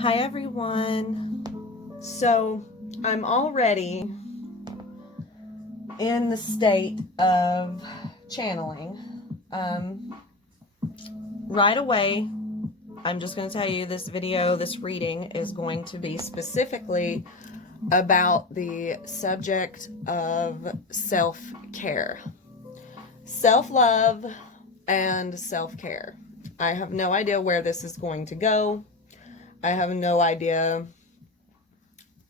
Hi everyone. So I'm already in the state of channeling. Right away, I'm just going to tell you this video, this reading is going to be specifically about the subject of self-care, self-love, and self-care. I have no idea where this is going to go. I have no idea.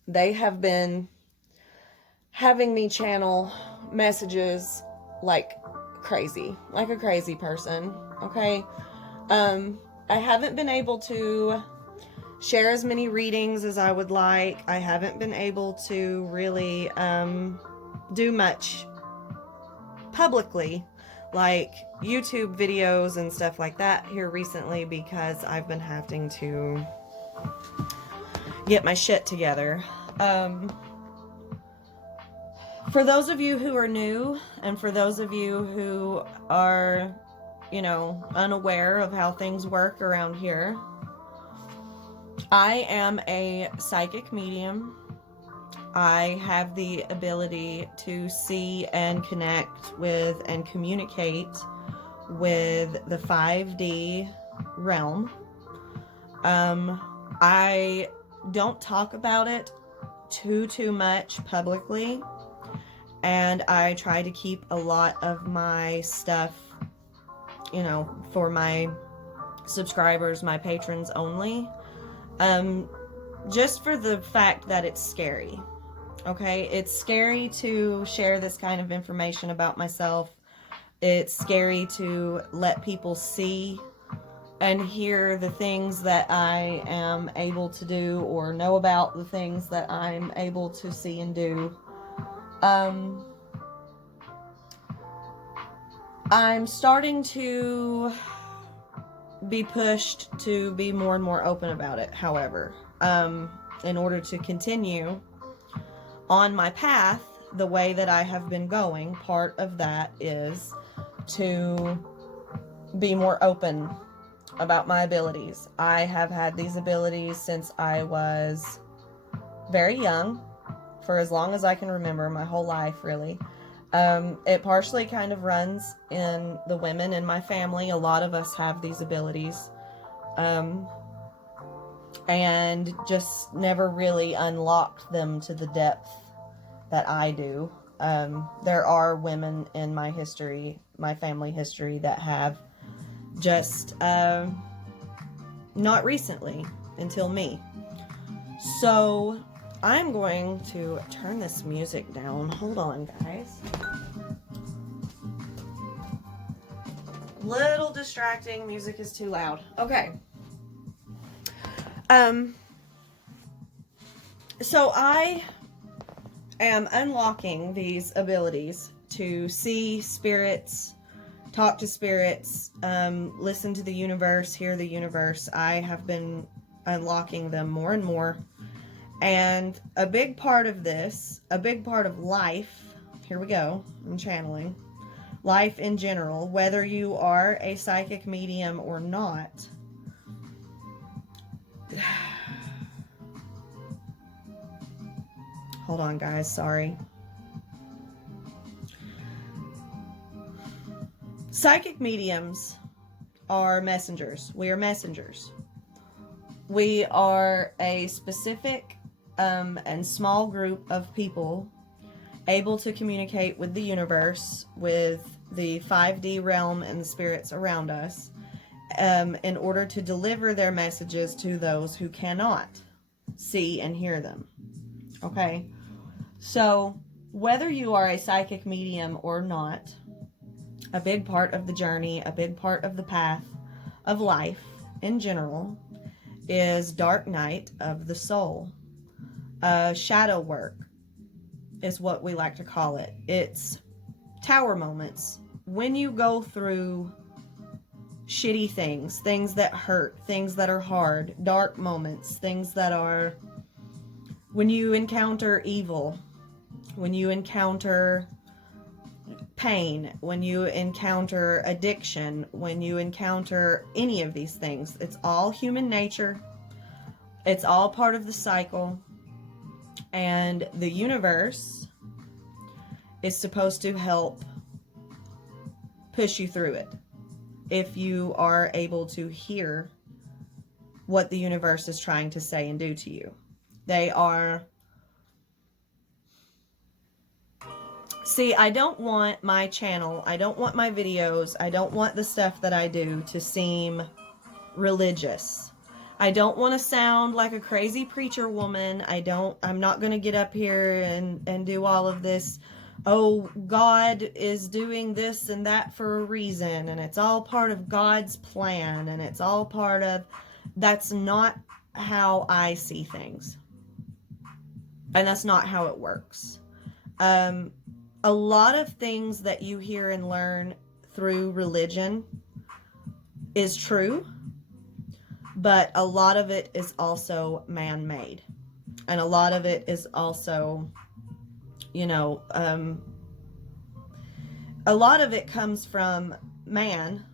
They have been having me channel messages like crazy, like a crazy person, okay? I haven't been able to share as many readings as I would like. I haven't been able to really do much publicly, like YouTube videos and stuff like that here recently, because I've been having to get my shit together. For those of you who are new, and for those of you who are, unaware of how things work around here, I am a psychic medium. I have the ability to see and connect with and communicate with the 5D realm. I don't talk about it too much publicly, and I try to keep a lot of my stuff, for my subscribers, my patrons only, just for the fact that it's scary. Okay, it's scary to share this kind of information about myself. It's scary to let people see and hear the things that I am able to do, or know about the things that I'm able to see and do. I'm starting to be pushed to be more and more open about it, however. In order to continue on my path the way that I have been going, part of that is to be more open about my abilities. I have had these abilities since I was very young, for as long as I can remember, my whole life, really. It partially kind of runs in the women in my family. A lot of us have these abilities, and just never really unlocked them to the depth that I do. There are women in my history, my family history, that have just not recently, until me. So I'm going to turn this music down. Hold on, guys. Little distracting. Music is too loud. Okay. So I am unlocking these abilities to see spirits, talk to spirits, listen to the universe, hear the universe. I have been unlocking them more and more. And a big part of this, a big part of life, here we go, I'm channeling, life in general, whether you are a psychic medium or not, hold on guys, sorry. Psychic mediums are messengers. We are messengers. We are a specific and small group of people able to communicate with the universe, with the 5D realm and the spirits around us, in order to deliver their messages to those who cannot see and hear them. Okay? So, whether you are a psychic medium or not, a big part of the journey, a big part of the path of life in general, is dark night of the soul. Shadow work is what we like to call it. It's tower moments. When you go through shitty things, things that hurt, things that are hard, dark moments, things that are, when you encounter evil, when you encounter pain, when you encounter addiction, when you encounter any of these things, it's all human nature. It's all part of the cycle, and the universe is supposed to help push you through it if you are able to hear what the universe is trying to say and do to you. They are... See, I don't want my channel, I don't want my videos, I don't want the stuff that I do to seem religious. I don't want to sound like a crazy preacher woman. I'm not going to get up here and do all of this, oh, God is doing this and that for a reason, and it's all part of God's plan, and it's all part of... That's not how I see things. And that's not how it works. A lot of things that you hear and learn through religion is true, but a lot of it is also man-made. And a lot of it is also, you know, a lot of it comes from men,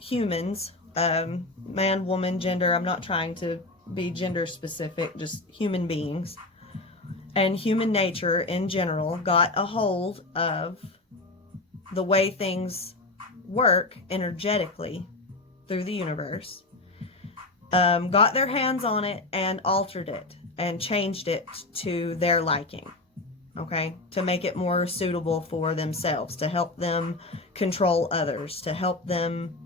humans, man, woman, gender. I'm not trying to be gender specific, just human beings. And human nature in general got a hold of the way things work energetically through the universe. Got their hands on it and altered it and changed it to their liking, okay? To make it more suitable for themselves, to help them control others, to help them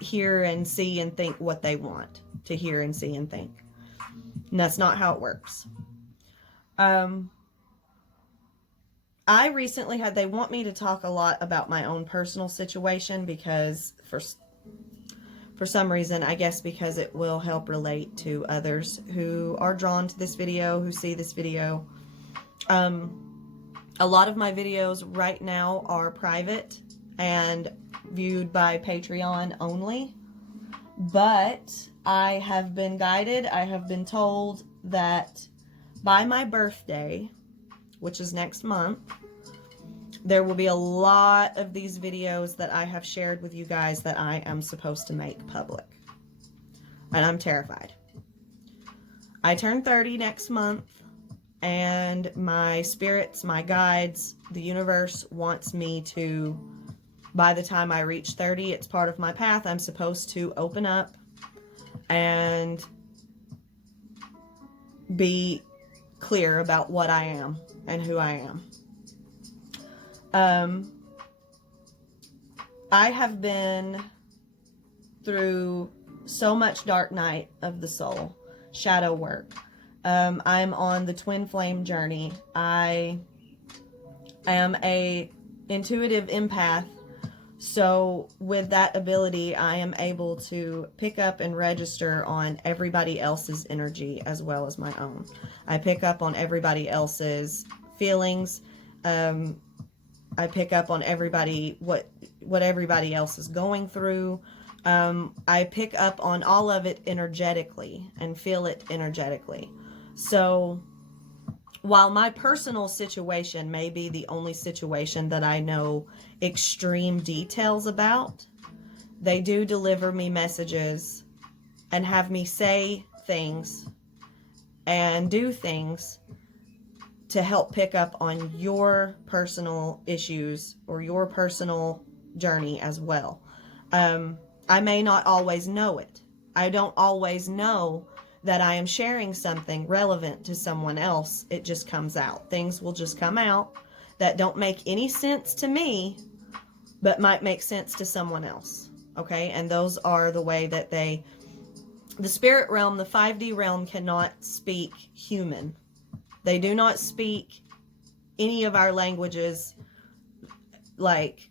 hear and see and think what they want to hear and see and think. And that's not how it works. I recently they want me to talk a lot about my own personal situation because for some reason, I guess because it will help relate to others who are drawn to this video, who see this video. A lot of my videos right now are private and viewed by Patreon only, but I have been guided, I have been told that by my birthday, which is next month, there will be a lot of these videos that I have shared with you guys that I am supposed to make public. And I'm terrified. I turn 30 next month, and my spirits, my guides, the universe wants me to, by the time I reach 30, it's part of my path, I'm supposed to open up and be clear about what I am and who I am. I have been through so much dark night of the soul, shadow work. I'm on the twin flame journey. I am a intuitive empath, so with that ability, I am able to pick up and register on everybody else's energy as well as my own. I pick up on everybody else's feelings. I pick up on everybody, what everybody else is going through. I pick up on all of it energetically and feel it energetically. So while my personal situation may be the only situation that I know extreme details about, they do deliver me messages and have me say things and do things to help pick up on your personal issues or your personal journey as well. I may not always know it. I don't always know that I am sharing something relevant to someone else. It just comes out. Things will just come out that don't make any sense to me, but might make sense to someone else. Okay? And those are the way that the spirit realm, the 5D realm, cannot speak human. They do not speak any of our languages. Like,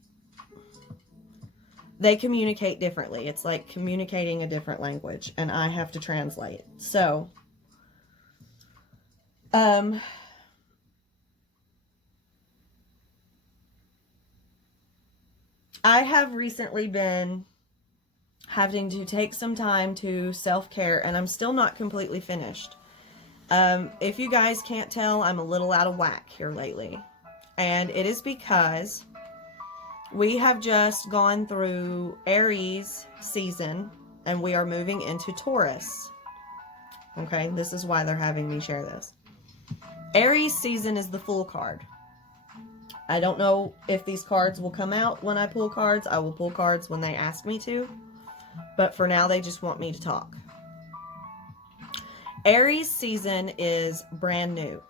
they communicate differently. It's like communicating a different language, and I have to translate. So, I have recently been having to take some time to self-care, and I'm still not completely finished. If you guys can't tell, I'm a little out of whack here lately. And it is because we have just gone through Aries season and we are moving into Taurus. Okay, this is why they're having me share this. Aries season is the Fool card. I don't know if these cards will come out when I pull cards. I will pull cards when they ask me to. But for now, they just want me to talk. Aries season is brand new.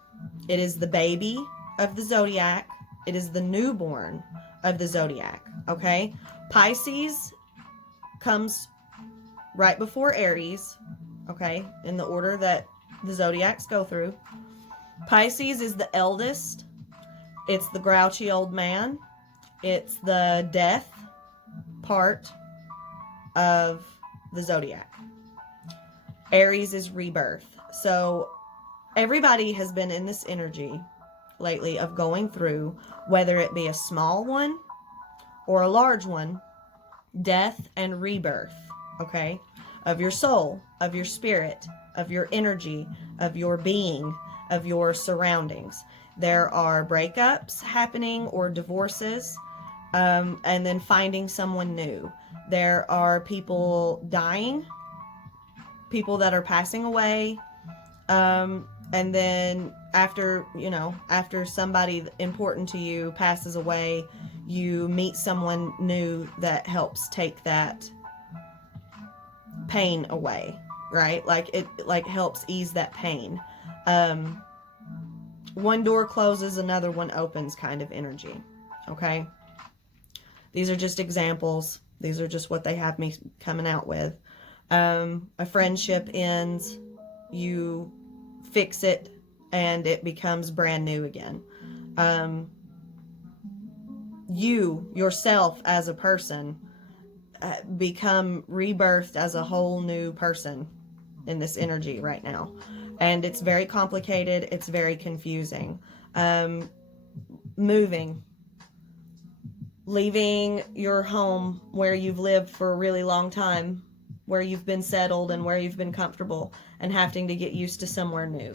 It is the baby of the zodiac. It is the newborn of the zodiac. Okay? Pisces comes right before Aries. Okay? In the order that the zodiacs go through. Pisces is the eldest. It's the grouchy old man. It's the death part of the zodiac. Aries is rebirth. So everybody has been in this energy lately of going through, whether it be a small one or a large one, death and rebirth, okay? Of your soul, of your spirit, of your energy, of your being, of your surroundings. There are breakups happening or divorces, and then finding someone new. There are people dying, people that are passing away, and then after somebody important to you passes away, you meet someone new that helps take that pain away, right? Like it helps ease that pain. One door closes, another one opens kind of energy. Okay? These are just examples. These are just what they have me coming out with. A friendship ends, you fix it, and it becomes brand new again. You, yourself as a person, become rebirthed as a whole new person in this energy right now. And it's very complicated. It's very confusing. Moving. Leaving your home where you've lived for a really long time, where you've been settled and where you've been comfortable, and having to get used to somewhere new.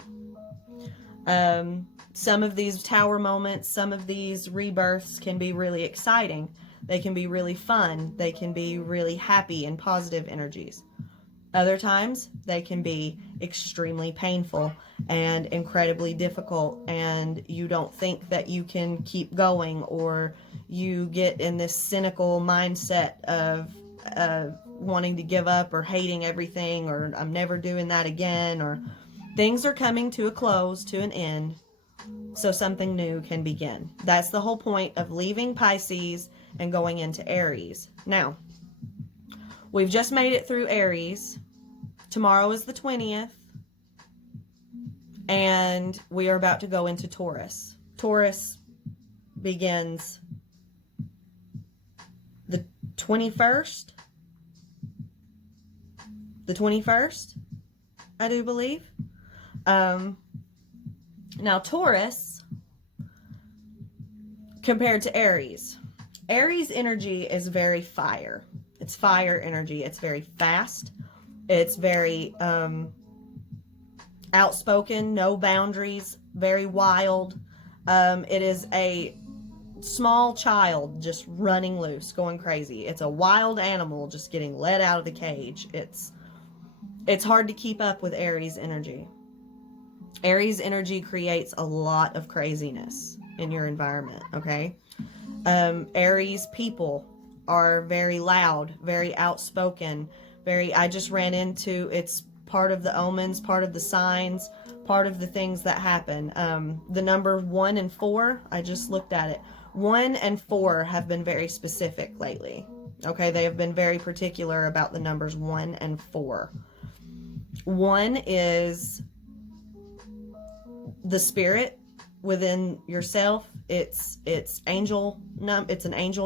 Some of these tower moments, some of these rebirths can be really exciting. They can be really fun. They can be really happy and positive energies. Other times, they can be extremely painful and incredibly difficult, and you don't think that you can keep going, or you get in this cynical mindset of wanting to give up or hating everything, or I'm never doing that again, or things are coming to a close, to an end, so something new can begin. That's the whole point of leaving Pisces and going into Aries. Now, we've just made it through Aries. Tomorrow is the 20th. And we are about to go into Taurus. Taurus begins the 21st. The 21st, I do believe. Now, Taurus, compared to Aries. Aries energy is very fire. It's fire energy. It's very fast. It's very outspoken, no boundaries, very wild. It is a small child just running loose, going crazy. It's a wild animal just getting let out of the cage. It's hard to keep up with Aries energy. Aries energy creates a lot of craziness in your environment, okay? Aries people are very loud, very outspoken, I just ran into, it's part of the omens, part of the signs, part of the things that happen. The number 1 and 4, I just looked at it. 1 and 4 have been very specific lately. Okay, they have been very particular about the numbers 1 and 4. 1 is the spirit within yourself. It's an angel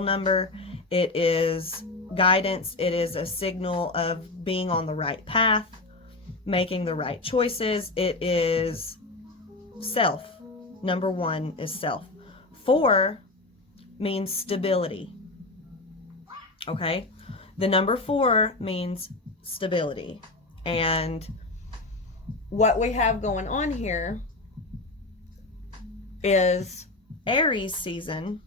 number. It is guidance. It is a signal of being on the right path, making the right choices. It is self. Number 1 is self. 4 means stability. Okay? The number 4 means stability. And what we have going on here is Aries season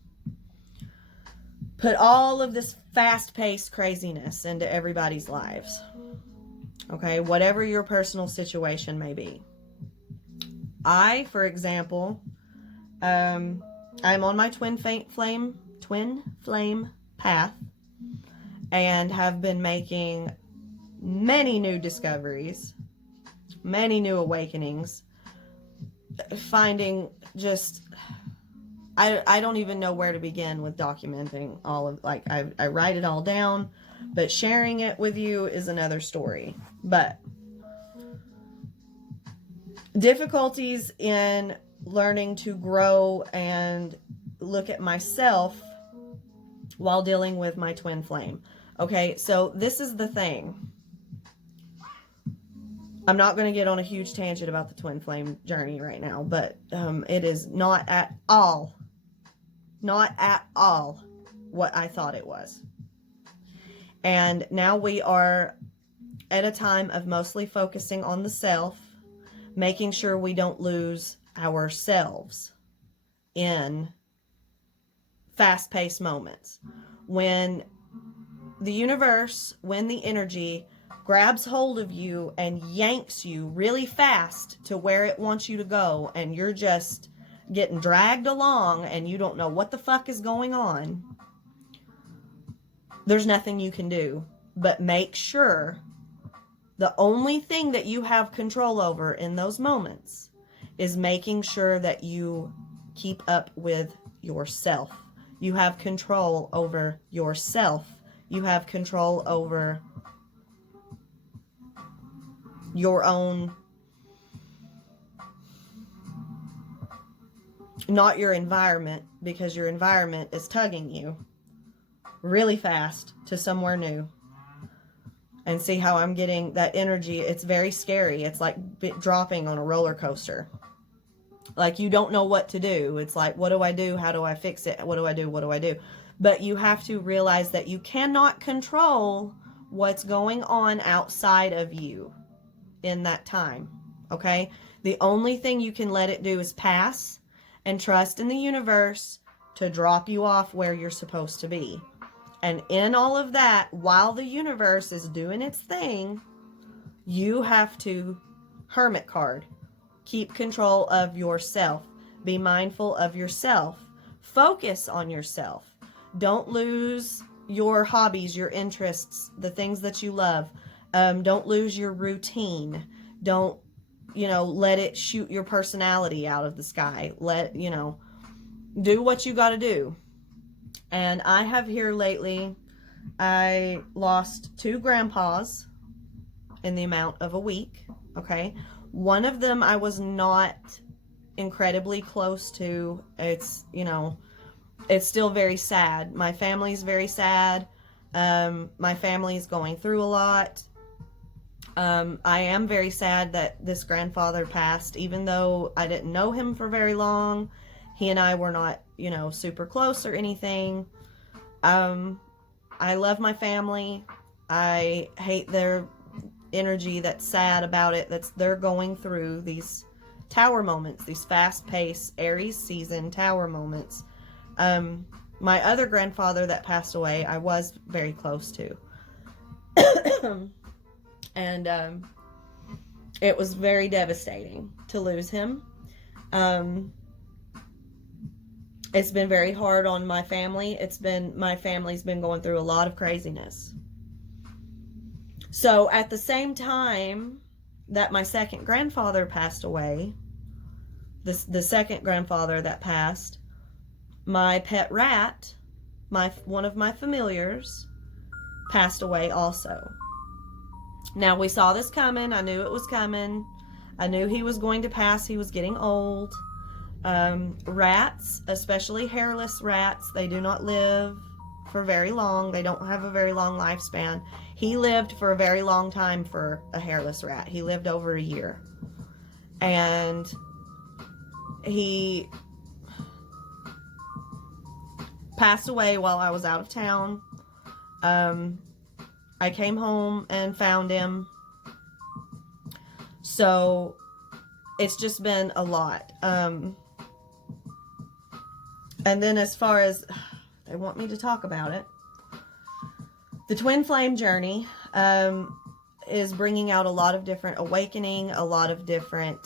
put all of this fast-paced craziness into everybody's lives. Okay, whatever your personal situation may be. I, for example, I'm on my twin flame path, and have been making many new discoveries, many new awakenings, finding just, I don't even know where to begin with documenting all of, like, I write it all down, but sharing it with you is another story. But difficulties in learning to grow and look at myself while dealing with my twin flame. Okay, so this is the thing. I'm not going to get on a huge tangent about the twin flame journey right now, but it is not at all what I thought it was. And now we are at a time of mostly focusing on the self, making sure we don't lose ourselves in fast-paced moments. When the universe, when the energy grabs hold of you and yanks you really fast to where it wants you to go, and you're just getting dragged along and you don't know what the fuck is going on, there's nothing you can do but make sure the only thing that you have control over in those moments is making sure that you keep up with yourself. You have control over yourself. You have control over your own, not your environment, because your environment is tugging you really fast to somewhere new. And see how I'm getting that energy? It's very scary. It's like dropping on a roller coaster. Like, you don't know what to do. It's like, what do I do? How do I fix it? What do I do? What do I do? But you have to realize that you cannot control what's going on outside of you in that time. Okay? The only thing you can let it do is pass and trust in the universe to drop you off where you're supposed to be. And in all of that, while the universe is doing its thing, you have to, Hermit card, keep control of yourself. Be mindful of yourself. Focus on yourself. Don't lose your hobbies, your interests, the things that you love. Don't lose your routine. Don't, let it shoot your personality out of the sky. Do what you got to do. And I have here lately, I lost 2 grandpas in the amount of a week, okay? One of them I was not incredibly close to. It's still very sad. My family's very sad. My family's going through a lot. I am very sad that this grandfather passed, even though I didn't know him for very long. He and I were not, super close or anything. I love my family. I hate their energy that's sad about it. They're going through these tower moments, these fast-paced Aries season tower moments. My other grandfather that passed away, I was very close to. And it was very devastating to lose him. It's been very hard on my family. My family's been going through a lot of craziness. So at the same time that my second grandfather passed away, the second grandfather that passed, my pet rat, one of my familiars, passed away also. Now, we saw this coming. I knew it was coming. I knew he was going to pass. He was getting old. Rats, especially hairless rats, they do not live for very long. They don't have a very long lifespan. He lived for a very long time for a hairless rat. He lived over a year. And he passed away while I was out of town. I came home and found him. So it's just been a lot. And then as far as they want me to talk about it, the twin flame journey, is bringing out a lot of different awakening, a lot of different,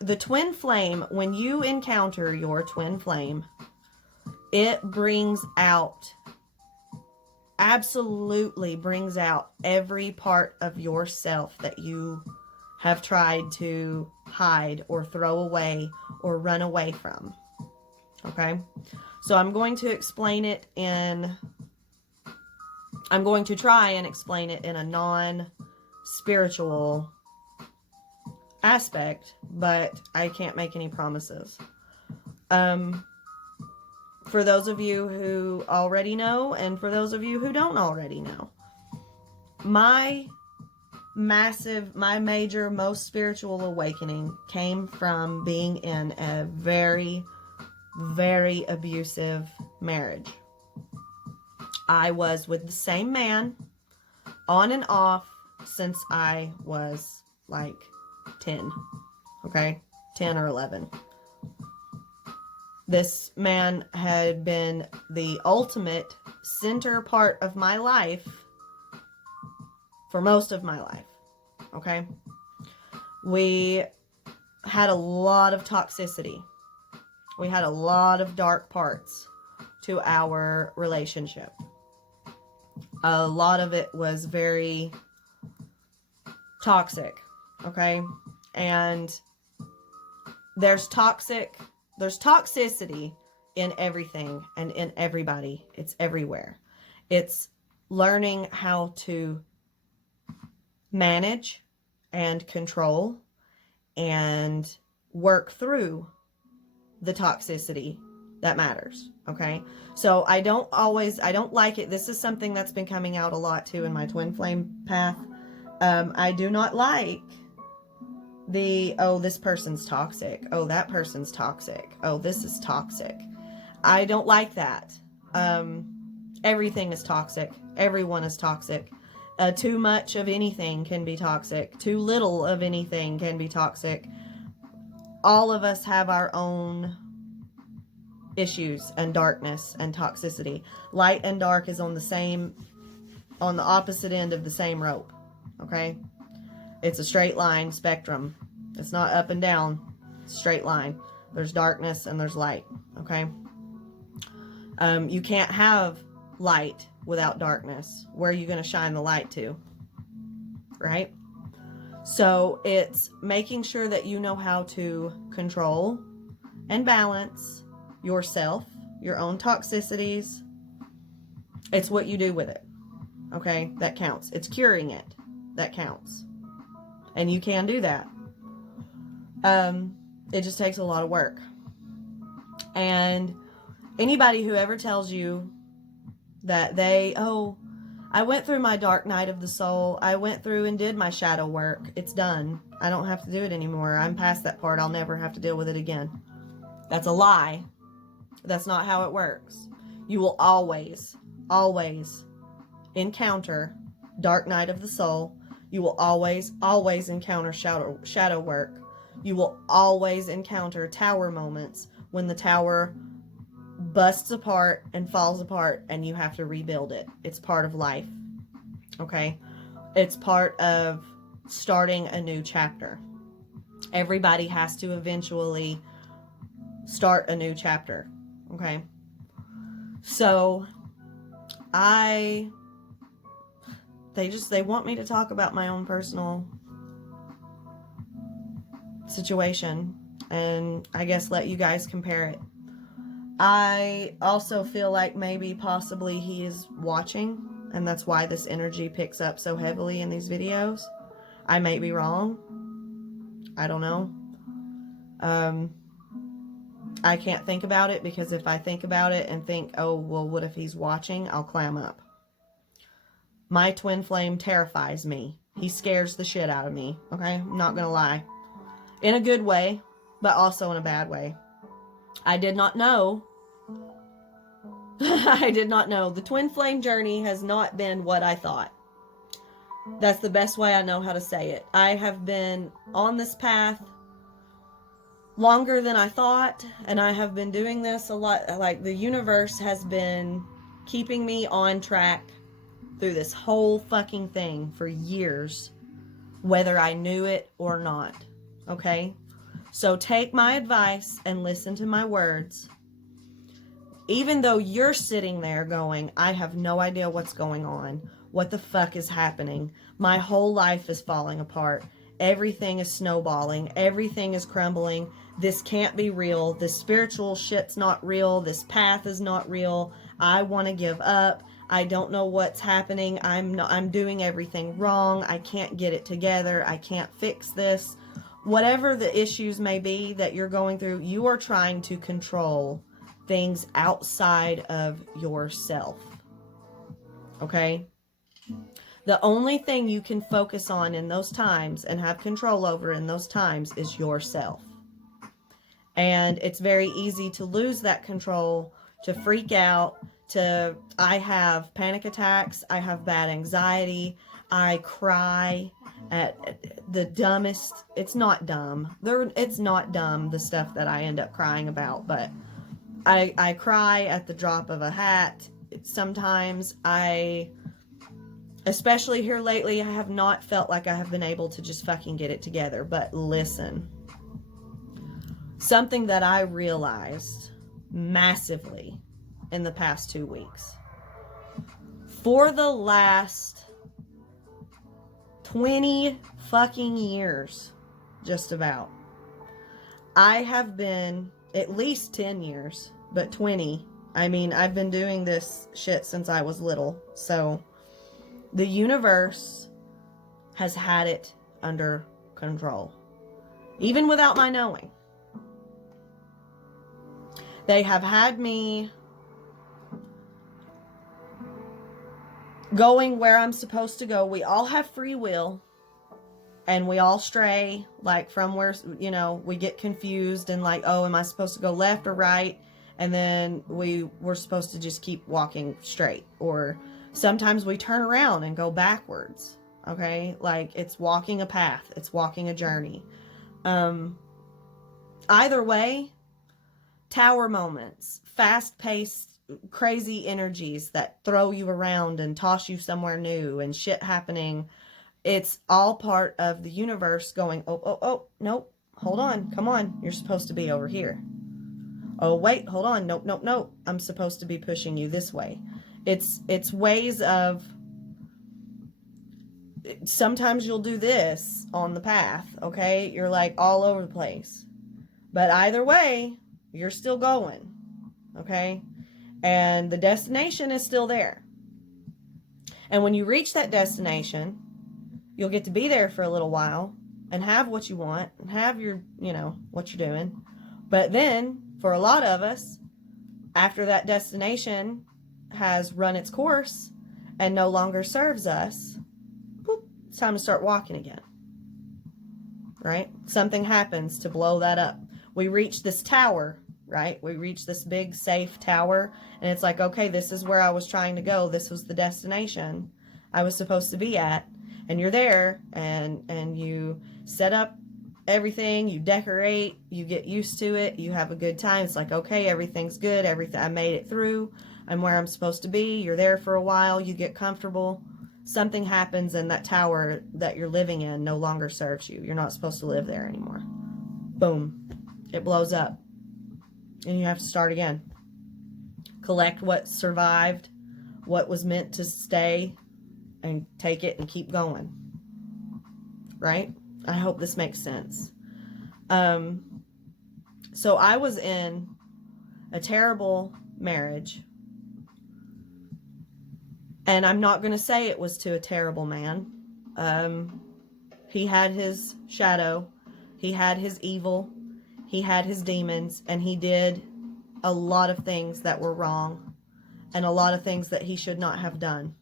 the twin flame, when you encounter your twin flame, it brings out, absolutely brings out every part of yourself that you have tried to hide or throw away or run away from. Okay? So I'm going to explain it in, I'm going to try and explain it in a non-spiritual aspect, but I can't make any promises. For those of you who already know, and for those of you who don't already know, my major, most spiritual awakening came from being in a very, very abusive marriage. I was with the same man on and off since I was like 10, okay? 10 or 11. This man had been the ultimate center part of my life for most of my life, okay? We had a lot of toxicity. We had a lot of dark parts to our relationship. A lot of it was very toxic, okay? And there's toxicity in everything and in everybody. It's everywhere. It's learning how to manage and control and work through the toxicity that matters. Okay. So I don't like it. This is something that's been coming out a lot too in my twin flame path. I do not like oh, this person's toxic. Oh, that person's toxic. Oh, this is toxic. I don't like that. Everything is toxic. Everyone is toxic. Too much of anything can be toxic. Too little of anything can be toxic. All of us have our own issues and darkness and toxicity. Light and dark is on the opposite end of the same rope. Okay? It's a straight line spectrum. It's not up and down. It's a straight line. There's darkness and there's light. Okay? You can't have light without darkness. Where are you going to shine the light to? Right? So it's making sure that you know how to control and balance yourself, your own toxicities. It's what you do with it. Okay? That counts. It's curing it. That counts. And you can do that. It just takes a lot of work. And anybody who ever tells you that I went through my dark night of the soul. I went through and did my shadow work. It's done. I don't have to do it anymore. I'm past that part. I'll never have to deal with it again. That's a lie. That's not how it works. You will always, always encounter dark night of the soul. You will always, always encounter shadow work. You will always encounter tower moments when the tower busts apart and falls apart and you have to rebuild it. It's part of life. Okay? It's part of starting a new chapter. Everybody has to eventually start a new chapter. Okay? So, they want me to talk about my own personal situation and I guess let you guys compare it. I also feel like maybe possibly he is watching and that's why this energy picks up so heavily in these videos. I may be wrong. I don't know. I can't think about it because if I think about it and think, oh, well, what if he's watching? I'll clam up. My twin flame terrifies me. He scares the shit out of me. Okay? I'm not gonna lie. In a good way, but also in a bad way. I did not know. I did not know. The twin flame journey has not been what I thought. That's the best way I know how to say it. I have been on this path longer than I thought, and I have been doing this a lot. Like, the universe has been keeping me on track through this whole fucking thing for years, whether I knew it or not. Okay? So take my advice and listen to my words. Even though you're sitting there going, I have no idea what's going on. What the fuck is happening? My whole life is falling apart. Everything is snowballing. Everything is crumbling. This can't be real. This spiritual shit's not real. This path is not real. I want to give up. I don't know what's happening. I'm doing everything wrong. I can't get it together. I can't fix this. Whatever the issues may be that you're going through, you are trying to control things outside of yourself. Okay? The only thing you can focus on in those times and have control over in those times is yourself. And it's very easy to lose that control, to freak out, I have panic attacks, I have bad anxiety, I cry at the dumbest, it's not dumb, it's not dumb, the stuff that I end up crying about, but I cry at the drop of a hat. Sometimes especially here lately, I have not felt like I have been able to just fucking get it together. But listen, something that I realized massively in the past 2 weeks. For the last 20 fucking years, just about, I have been, at least 10 years, but 20. I mean, I've been doing this shit since I was little. So the universe has had it under control, even without my knowing. They have had me going where I'm supposed to go. We all have free will, and we all stray, like, from where, we get confused and like, oh, am I supposed to go left or right? And then we're supposed to just keep walking straight. Or sometimes we turn around and go backwards. Okay? Like, it's walking a path. It's walking a journey. Either way, tower moments, fast-paced, crazy energies that throw you around and toss you somewhere new and shit happening. It's all part of the universe going, oh, nope, hold on, come on, you're supposed to be over here. Oh, wait, hold on, nope, I'm supposed to be pushing you this way. It's ways of, sometimes you'll do this on the path, okay? You're like all over the place. But either way, you're still going, okay? And the destination is still there. And when you reach that destination, you'll get to be there for a little while and have what you want and have your, what you're doing. But then, for a lot of us, after that destination has run its course and no longer serves us, it's time to start walking again. Right? Something happens to blow that up. We reach this tower, right? We reach this big, safe tower, and it's like, okay, this is where I was trying to go. This was the destination I was supposed to be at. And you're there, and you set up everything, you decorate, you get used to it, you have a good time. It's like, okay, everything's good, I made it through, I'm where I'm supposed to be. You're there for a while, you get comfortable. Something happens, and that tower that you're living in no longer serves you. You're not supposed to live there anymore. Boom. It blows up. And you have to start again. Collect what survived, what was meant to stay, and take it and keep going. Right? I hope this makes sense. So I was in a terrible marriage. And I'm not going to say it was to a terrible man. He had his shadow. He had his evil. He had his demons. And he did a lot of things that were wrong. And a lot of things that he should not have done.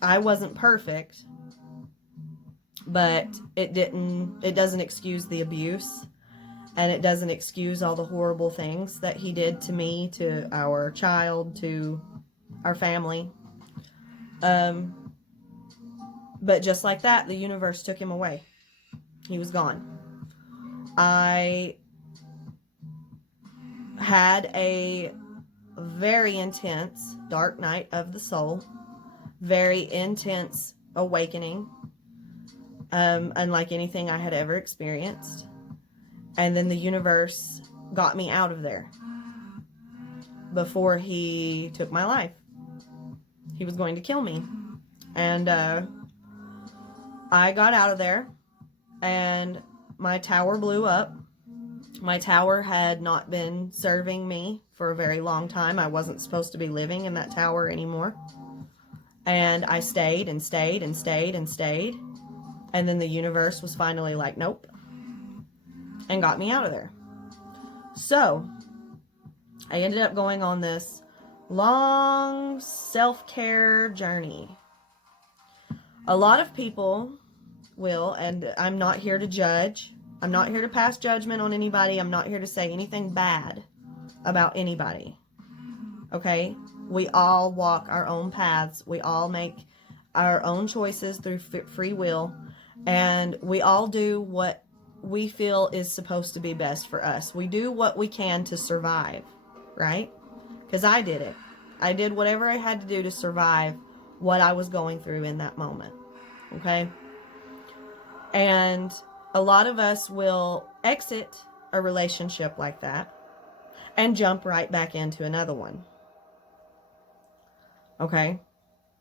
I wasn't perfect. But it doesn't excuse the abuse. And it doesn't excuse all the horrible things that he did to me, to our child, to our family. But just like that, the universe took him away. He was gone. I had a very intense dark night of the soul, very intense awakening, unlike anything I had ever experienced. And then the universe got me out of there before he took my life. He was going to kill me. And I got out of there, and my tower blew up. My tower had not been serving me for a very long time. I wasn't supposed to be living in that tower anymore. And I stayed and stayed and stayed and stayed. And then the universe was finally like, nope, and got me out of there. So I ended up going on this long self-care journey. A lot of people will, and I'm not here to judge. I'm not here to pass judgment on anybody. I'm not here to say anything bad about anybody. Okay? We all walk our own paths. We all make our own choices through free will. And we all do what we feel is supposed to be best for us. We do what we can to survive, right? Because I did it. I did whatever I had to do to survive what I was going through in that moment. Okay? And a lot of us will exit a relationship like that and jump right back into another one. Okay?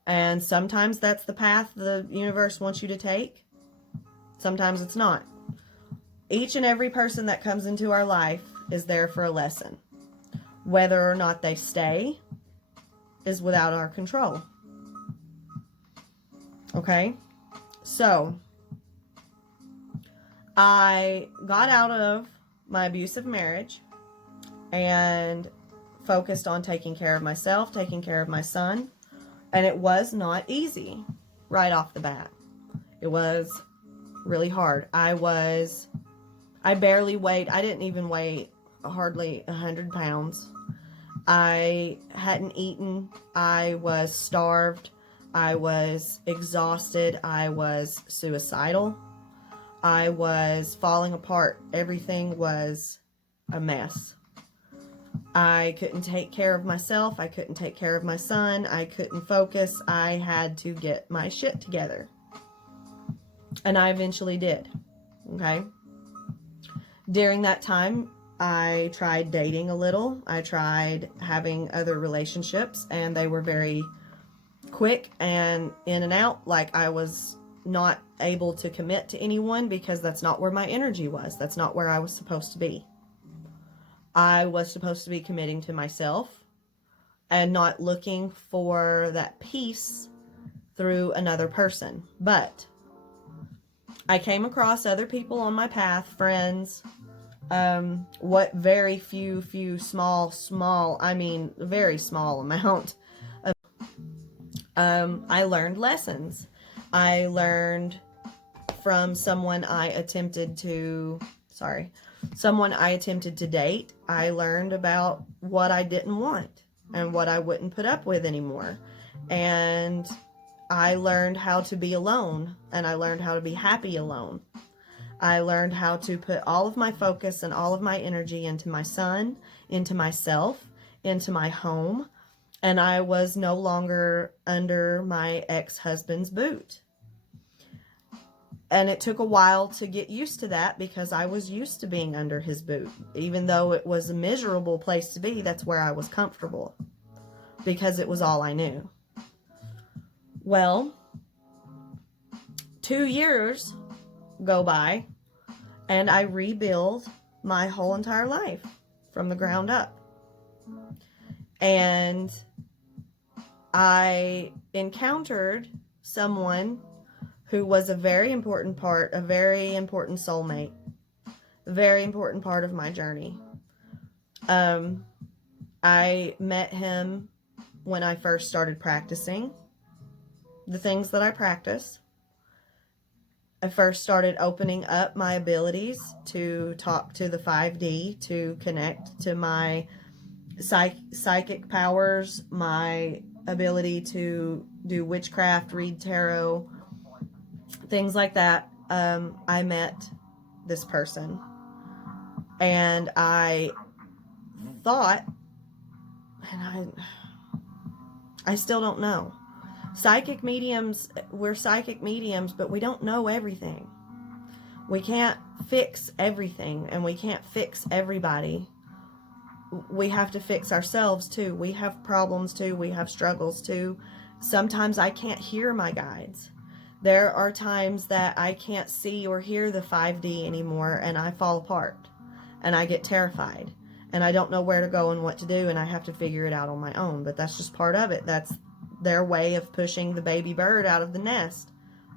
And sometimes that's the path the universe wants you to take. Sometimes it's not. Each and every person that comes into our life is there for a lesson. Whether or not they stay is without our control. Okay? So, I got out of my abusive marriage and focused on taking care of myself, taking care of my son. And it was not easy right off the bat. It was really hard. I barely weighed, I didn't even weigh hardly 100 pounds. I hadn't eaten. I was starved. I was exhausted. I was suicidal. I was falling apart. Everything was a mess. I couldn't take care of myself. I couldn't take care of my son. I couldn't focus. I had to get my shit together. And I eventually did. Okay? During that time, I tried dating a little. I tried having other relationships, and they were very quick and in and out. Like, I was not able to commit to anyone because that's not where my energy was. That's not where I was supposed to be. I was supposed to be committing to myself and not looking for that peace through another person. But I came across other people on my path, friends, what very few small, I mean, very small amount of, I learned lessons. I learned from someone I attempted to date. I learned about what I didn't want and what I wouldn't put up with anymore. And I learned how to be alone, and I learned how to be happy alone. I learned how to put all of my focus and all of my energy into my son, into myself, into my home, and I was no longer under my ex-husband's boot. And it took a while to get used to that because I was used to being under his boot. Even though it was a miserable place to be, that's where I was comfortable because it was all I knew. Well, 2 years go by and I rebuild my whole entire life from the ground up. And I encountered someone who was a very important part, a very important soulmate, a very important part of my journey. I met him when I first started practicing the things that I practice. I first started opening up my abilities to talk to the 5D, to connect to my psychic powers, my ability to do witchcraft, read tarot, things like that. I met this person and I thought And I still don't know. Psychic mediums, we're psychic mediums, but we don't know everything. We can't fix everything, and we can't fix everybody. We have to fix ourselves too. We have problems too. We have struggles too. Sometimes I can't hear my guides. There are times that I can't see or hear the 5D anymore, and I fall apart, and I get terrified, and I don't know where to go and what to do, and I have to figure it out on my own. But that's just part of it. That's their way of pushing the baby bird out of the nest,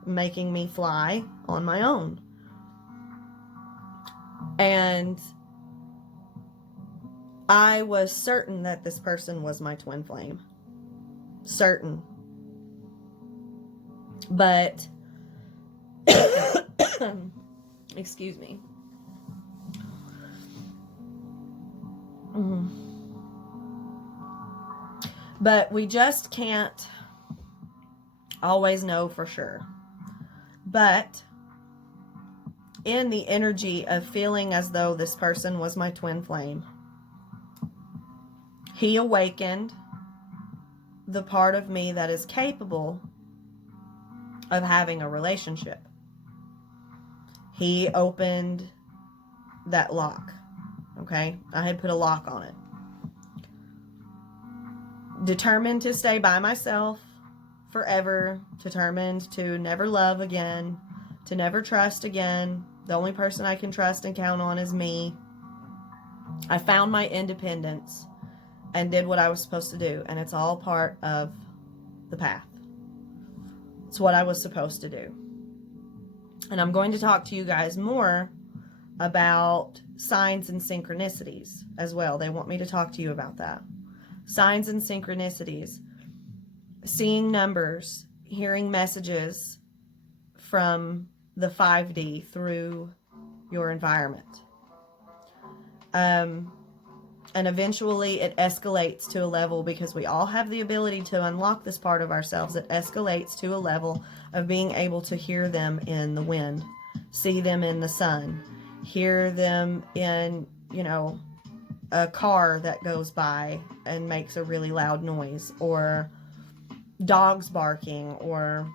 making me fly on my own. And I was certain that this person was my twin flame. Certain. But, excuse me. But we just can't always know for sure. But in the energy of feeling as though this person was my twin flame, he awakened the part of me that is capable of having a relationship. He opened that lock. Okay? I had put a lock on it. Determined to stay by myself forever. Determined to never love again. To never trust again. The only person I can trust and count on is me. I found my independence and did what I was supposed to do. And it's all part of the path. It's what I was supposed to do. And I'm going to talk to you guys more about signs and synchronicities as well. They want me to talk to you about that. Signs and synchronicities. Seeing numbers, hearing messages from the 5D through your environment. And eventually it escalates to a level, because we all have the ability to unlock this part of ourselves. It escalates to a level of being able to hear them in the wind, see them in the sun, hear them in, you know, a car that goes by and makes a really loud noise, or dogs barking, or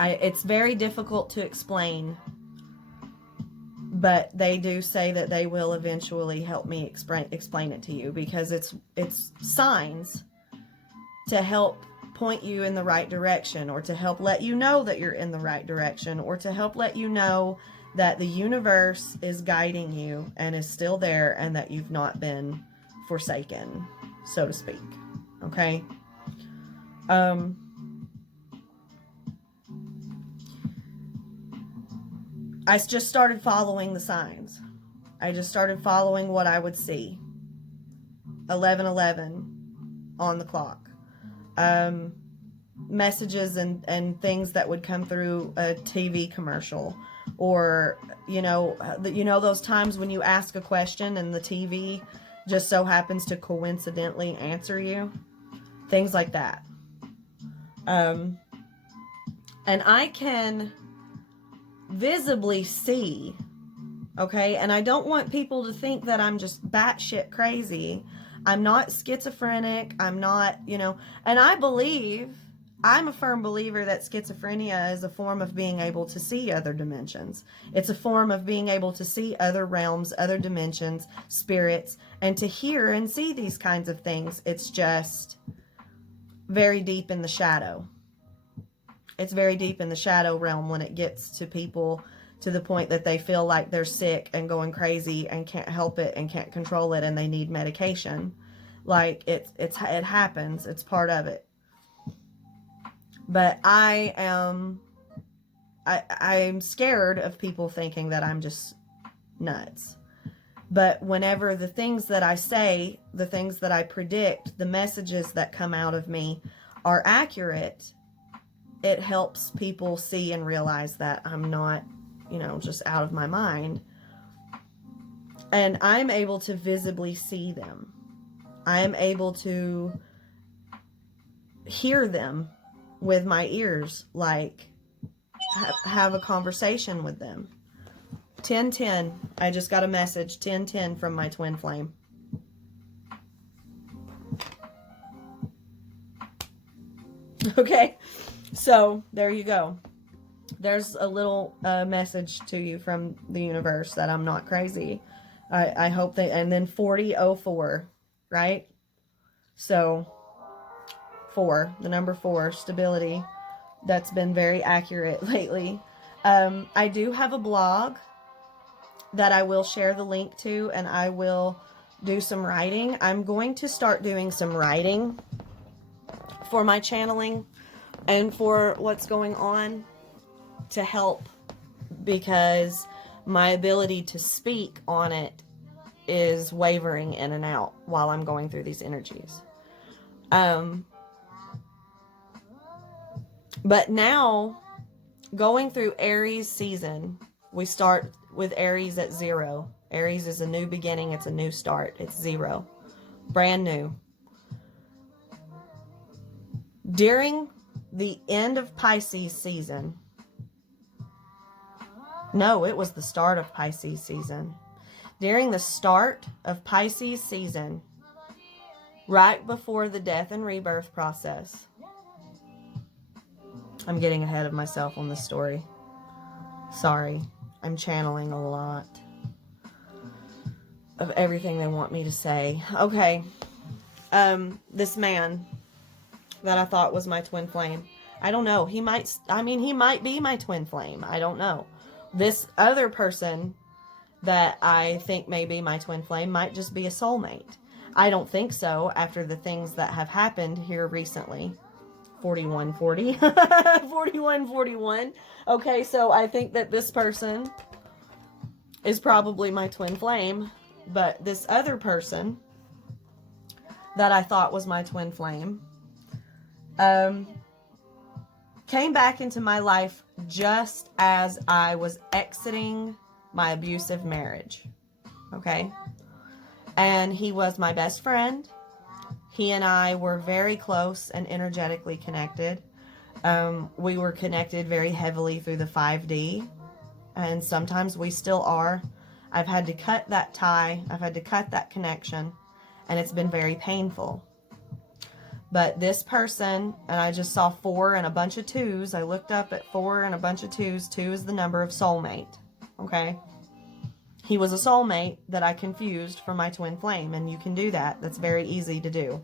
it's very difficult to explain, but they do say that they will eventually help me explain it to you, because it's signs to help point you in the right direction, or to help let you know that you're in the right direction, or to help let you know that the universe is guiding you and is still there, and that you've not been forsaken, so to speak. Okay? I just started following the signs. I just started following what I would see. 11:11 on the clock. Messages and things that would come through a TV commercial, or you know those times when you ask a question and the TV just so happens to coincidentally answer you, things like that. And I can visibly see, okay, and I don't want people to think that I'm just batshit crazy. I'm not schizophrenic. I'm not, and I'm a firm believer that schizophrenia is a form of being able to see other dimensions. It's a form of being able to see other realms, other dimensions, spirits, and to hear and see these kinds of things. It's just very deep in the shadow. It's very deep in the shadow realm when it gets to people to the point that they feel like they're sick and going crazy and can't help it and can't control it, and they need medication. Like it happens. It's part of it. But I'm scared of people thinking that I'm just nuts. But whenever the things that I say, the things that I predict, the messages that come out of me are accurate, it helps people see and realize that I'm not, just out of my mind. And I'm able to visibly see them. I'm able to hear them with my ears, like have a conversation with them. 1010. I just got a message. 1010 from my twin flame. Okay, so there you go. There's a little message to you from the universe that I'm not crazy. I hope that, and then 4004, right? So 4, the number 4, stability. That's been very accurate lately. I do have a blog that I will share the link to, and I will do some writing. I'm going to start doing some writing for my channeling and for what's going on to help, because my ability to speak on it is wavering in and out while I'm going through these energies. But now, going through Aries season, we start with Aries at 0. Aries is a new beginning. It's a new start. It's 0. Brand new. During the end of Pisces season, no, it was the start of Pisces season. During the start of Pisces season, right before the death and rebirth process, I'm getting ahead of myself on this story. Sorry, I'm channeling a lot of everything they want me to say. Okay, this man that I thought was my twin flame, I don't know. He might be my twin flame. I don't know. This other person that I think may be my twin flame might just be a soulmate. I don't think so after the things that have happened here recently. 4140. 4141. Okay, so I think that this person is probably my twin flame, but this other person that I thought was my twin flame came back into my life just as I was exiting my abusive marriage. Okay? And he was my best friend. He and I were very close and energetically connected. We were connected very heavily through the 5D, and sometimes we still are. I've had to cut that tie. I've had to cut that connection, and it's been very painful. But this person, and I just saw 4 and a bunch of 2s. I looked up at 4 and a bunch of 2s. 2 is the number of soulmate. Okay? He was a soulmate that I confused for my twin flame, and you can do that. That's very easy to do.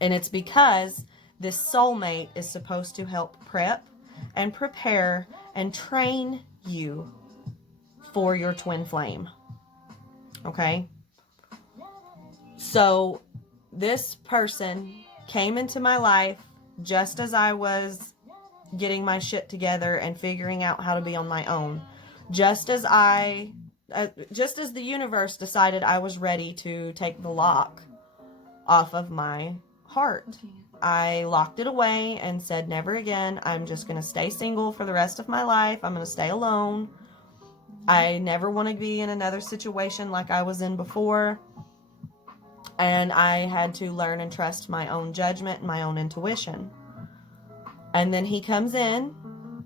And it's because this soulmate is supposed to help prep and prepare and train you for your twin flame. Okay? So this person came into my life just as I was getting my shit together and figuring out how to be on my own. Just as the universe decided I was ready to take the lock off of my heart. I locked it away and said, never again. I'm just going to stay single for the rest of my life. I'm going to stay alone. I never want to be in another situation like I was in before. And I had to learn and trust my own judgment and my own intuition. And then he comes in,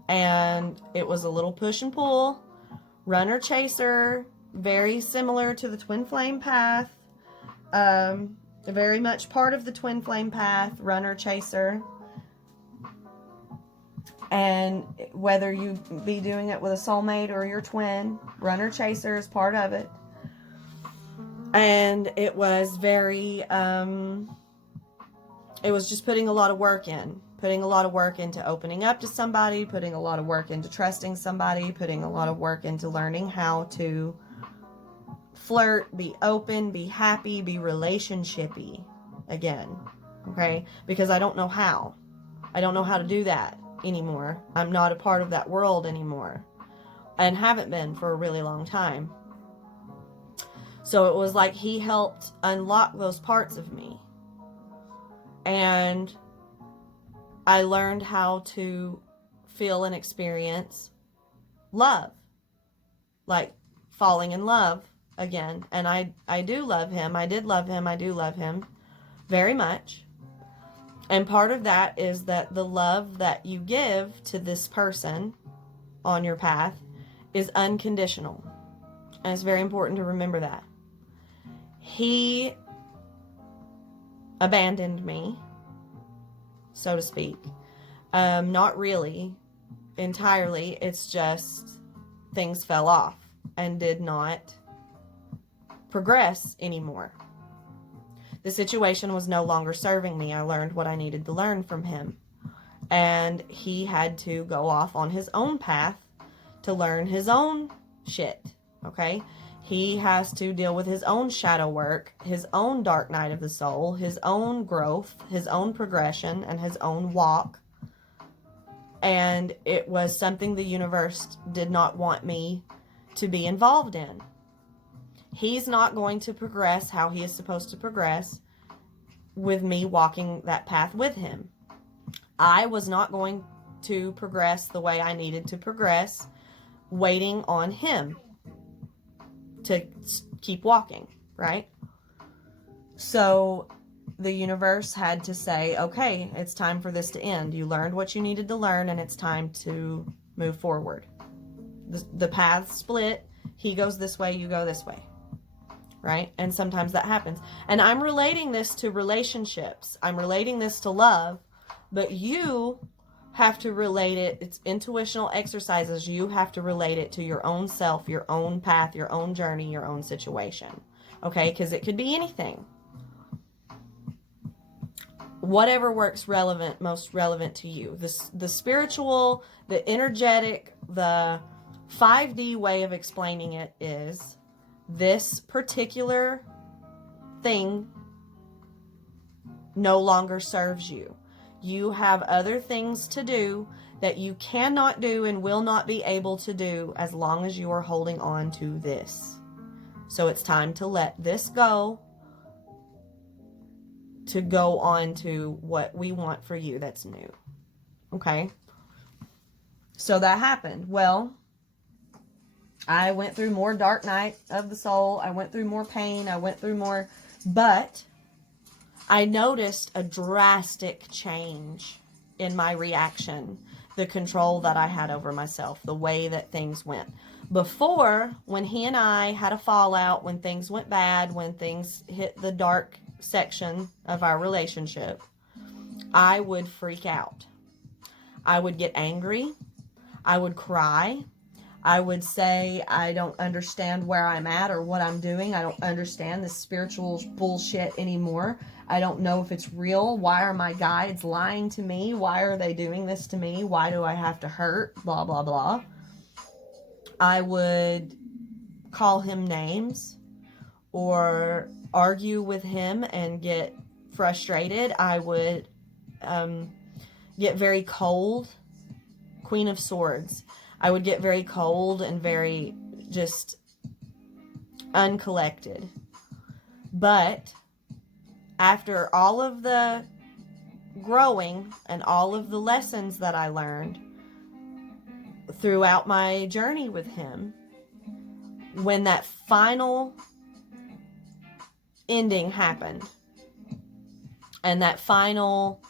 and it was a little push and pull, runner chaser, very similar to the twin flame path. Very much part of the twin flame path, runner chaser. And whether you be doing it with a soulmate or your twin, runner chaser is part of it. And it was very, it was just putting a lot of work into opening up to somebody, putting a lot of work into trusting somebody, putting a lot of work into learning how to flirt, be open, be happy, be relationshipy again. Okay? Because I don't know how. I don't know how to do that anymore. I'm not a part of that world anymore. And haven't been for a really long time. So it was like he helped unlock those parts of me. And I learned how to feel and experience love. Like falling in love again. And I do love him. I did love him. I do love him very much. And part of that is that the love that you give to this person on your path is unconditional. And it's very important to remember that. He abandoned me so to speak. Not really entirely. It's just things fell off and did not progress anymore. The situation was no longer serving me. I learned what I needed to learn from him. And he had to go off on his own path to learn his own shit. Okay? He has to deal with his own shadow work, his own dark night of the soul, his own growth, his own progression, and his own walk. And it was something the universe did not want me to be involved in. He's not going to progress how he is supposed to progress with me walking that path with him. I was not going to progress the way I needed to progress, waiting on him to keep walking, right? So the universe had to say, okay, it's time for this to end. You learned what you needed to learn, and it's time to move forward. The paths split. He goes this way, you go this way, right? And sometimes that happens. And I'm relating this to relationships. I'm relating this to love, but you have to relate it. It's intuitional exercises. You have to relate it to your own self, your own path, your own journey, your own situation. Okay? Because it could be anything. Whatever works most relevant to you. The spiritual, the energetic, the 5D way of explaining it is this particular thing no longer serves you. You have other things to do that you cannot do and will not be able to do as long as you are holding on to this. So it's time to let this go, to go on to what we want for you that's new. Okay? So that happened. Well, I went through more dark night of the soul. I went through more pain. I went through more, but I noticed a drastic change in my reaction, the control that I had over myself, the way that things went. Before, when he and I had a fallout, when things went bad, when things hit the dark section of our relationship, I would freak out. I would get angry. I would cry. I would say, I don't understand where I'm at or what I'm doing. I don't understand this spiritual bullshit anymore. I don't know if it's real. Why are my guides lying to me? Why are they doing this to me? Why do I have to hurt? Blah, blah, blah. I would call him names or argue with him and get frustrated. I would get very cold. Queen of Swords. I would get very cold and very just uncollected. But after all of the growing and all of the lessons that I learned throughout my journey with him, when that final ending happened and that final,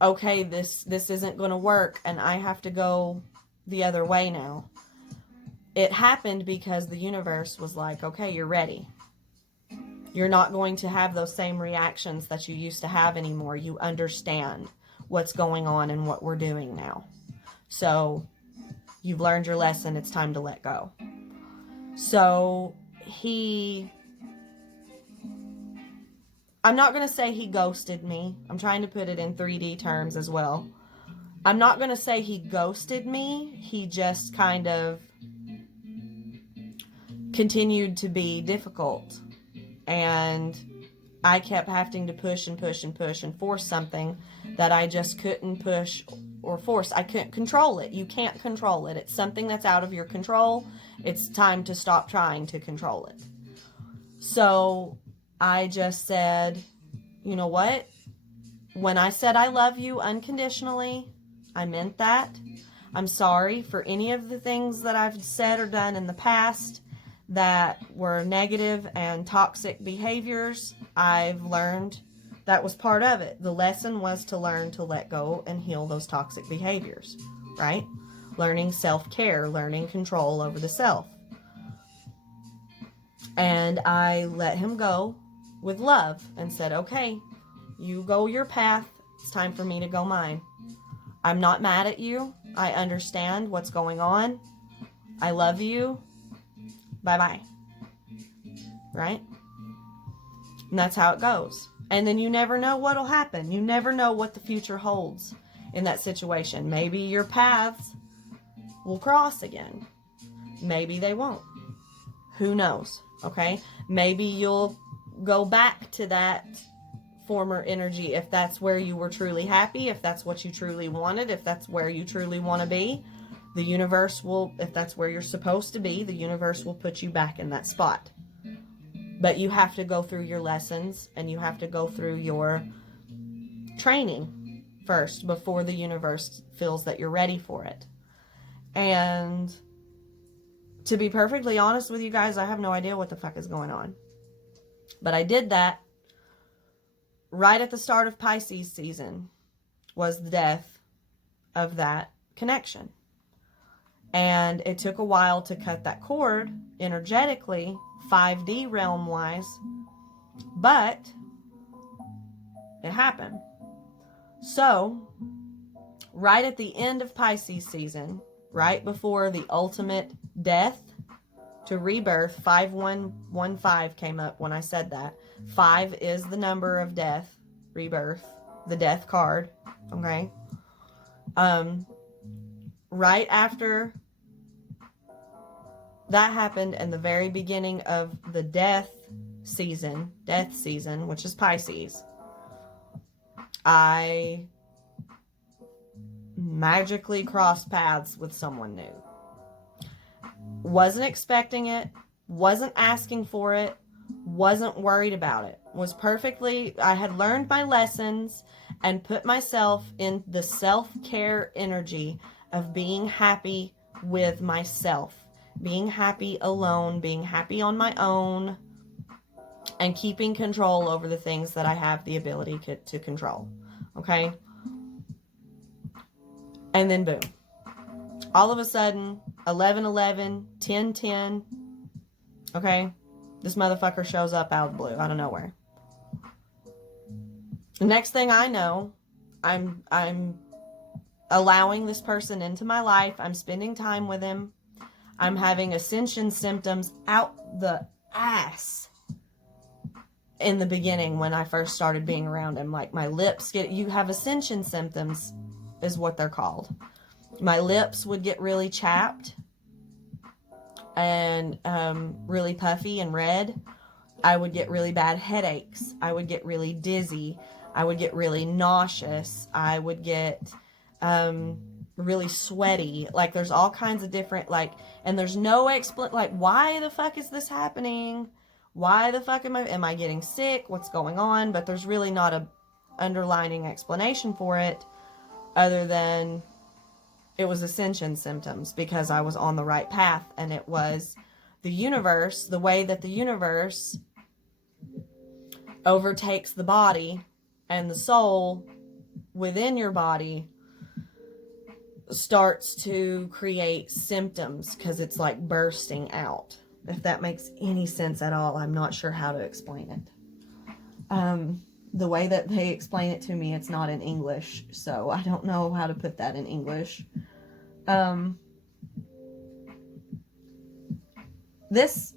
okay, this isn't going to work and I have to go the other way now. It happened because the universe was like, okay, you're ready. You're not going to have those same reactions that you used to have anymore. You understand what's going on and what we're doing now. So you've learned your lesson. It's time to let go. So I'm not going to say he ghosted me. I'm trying to put it in 3D terms as well. I'm not going to say he ghosted me. He just kind of continued to be difficult. And I kept having to push and push and push and force something that I just couldn't push or force. I couldn't control it. You can't control it. It's something that's out of your control. It's time to stop trying to control it. So I just said, you know what? When I said I love you unconditionally, I meant that. I'm sorry for any of the things that I've said or done in the past that were negative and toxic behaviors. I've learned that was part of it. The lesson was to learn to let go and heal those toxic behaviors, right? Learning self-care, learning control over the self. And I let him go with love and said, okay, you go your path. It's time for me to go mine. I'm not mad at you. I understand what's going on. I love you. Bye-bye. Right? And that's how it goes. And then you never know what'll happen. You never know what the future holds in that situation. Maybe your paths will cross again. Maybe they won't. Who knows? Okay? Maybe you'll go back to that former energy if that's where you were truly happy, if that's what you truly wanted, if that's where you truly want to be. The universe will, if that's where you're supposed to be, the universe will put you back in that spot. But you have to go through your lessons and you have to go through your training first before the universe feels that you're ready for it. And to be perfectly honest with you guys, I have no idea what the fuck is going on. But I did that right at the start of Pisces season, was the death of that connection. And it took a while to cut that cord energetically, 5D realm wise, but it happened. So, right at the end of Pisces season, right before the ultimate death to rebirth, 5115 came up when I said that. 5 is the number of death, rebirth, the death card, okay? Right after that happened, and the very beginning of the death season, which is Pisces, I magically crossed paths with someone new. Wasn't expecting it, wasn't asking for it, wasn't worried about it. I had learned my lessons and put myself in the self-care energy of being happy with myself, being happy alone, being happy on my own, and keeping control over the things that I have the ability to control. Okay? And then boom. All of a sudden, 11/11, 10/10, okay? This motherfucker shows up out of the blue, out of nowhere. The next thing I know, I'm allowing this person into my life. I'm spending time with him. I'm having ascension symptoms out the ass in the beginning when I first started being around him. Like my lips you have ascension symptoms is what they're called. My lips would get really chapped and really puffy and red. I would get really bad headaches. I would get really dizzy. I would get really nauseous. I would get really sweaty. Like there's all kinds of different and there's no why the fuck is this happening? Why the fuck am I getting sick? What's going on? But there's really not a underlining explanation for it other than it was ascension symptoms because I was on the right path, and it was the universe, the way that the universe overtakes the body and the soul within your body starts to create symptoms because it's like bursting out. If that makes any sense at all, I'm not sure how to explain it. The way that they explain it to me, it's not in English, so I don't know how to put that in English. This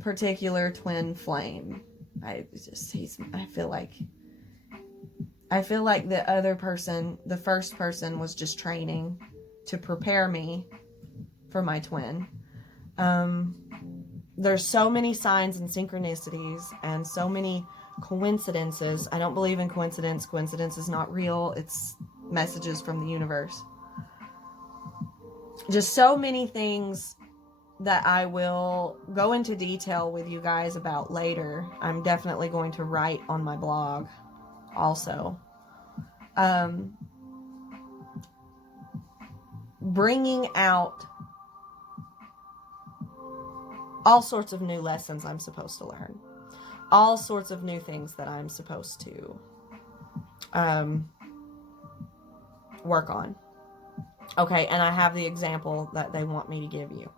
particular twin flame, I feel like the other person, the first person, was just training to prepare me for my twin. There's so many signs and synchronicities and so many coincidences. I don't believe in coincidence. Coincidence is not real. It's messages from the universe. Just so many things that I will go into detail with you guys about later. I'm definitely going to write on my blog also. Bringing out all sorts of new lessons I'm supposed to learn. All sorts of new things that I'm supposed to work on. Okay, and I have the example that they want me to give you.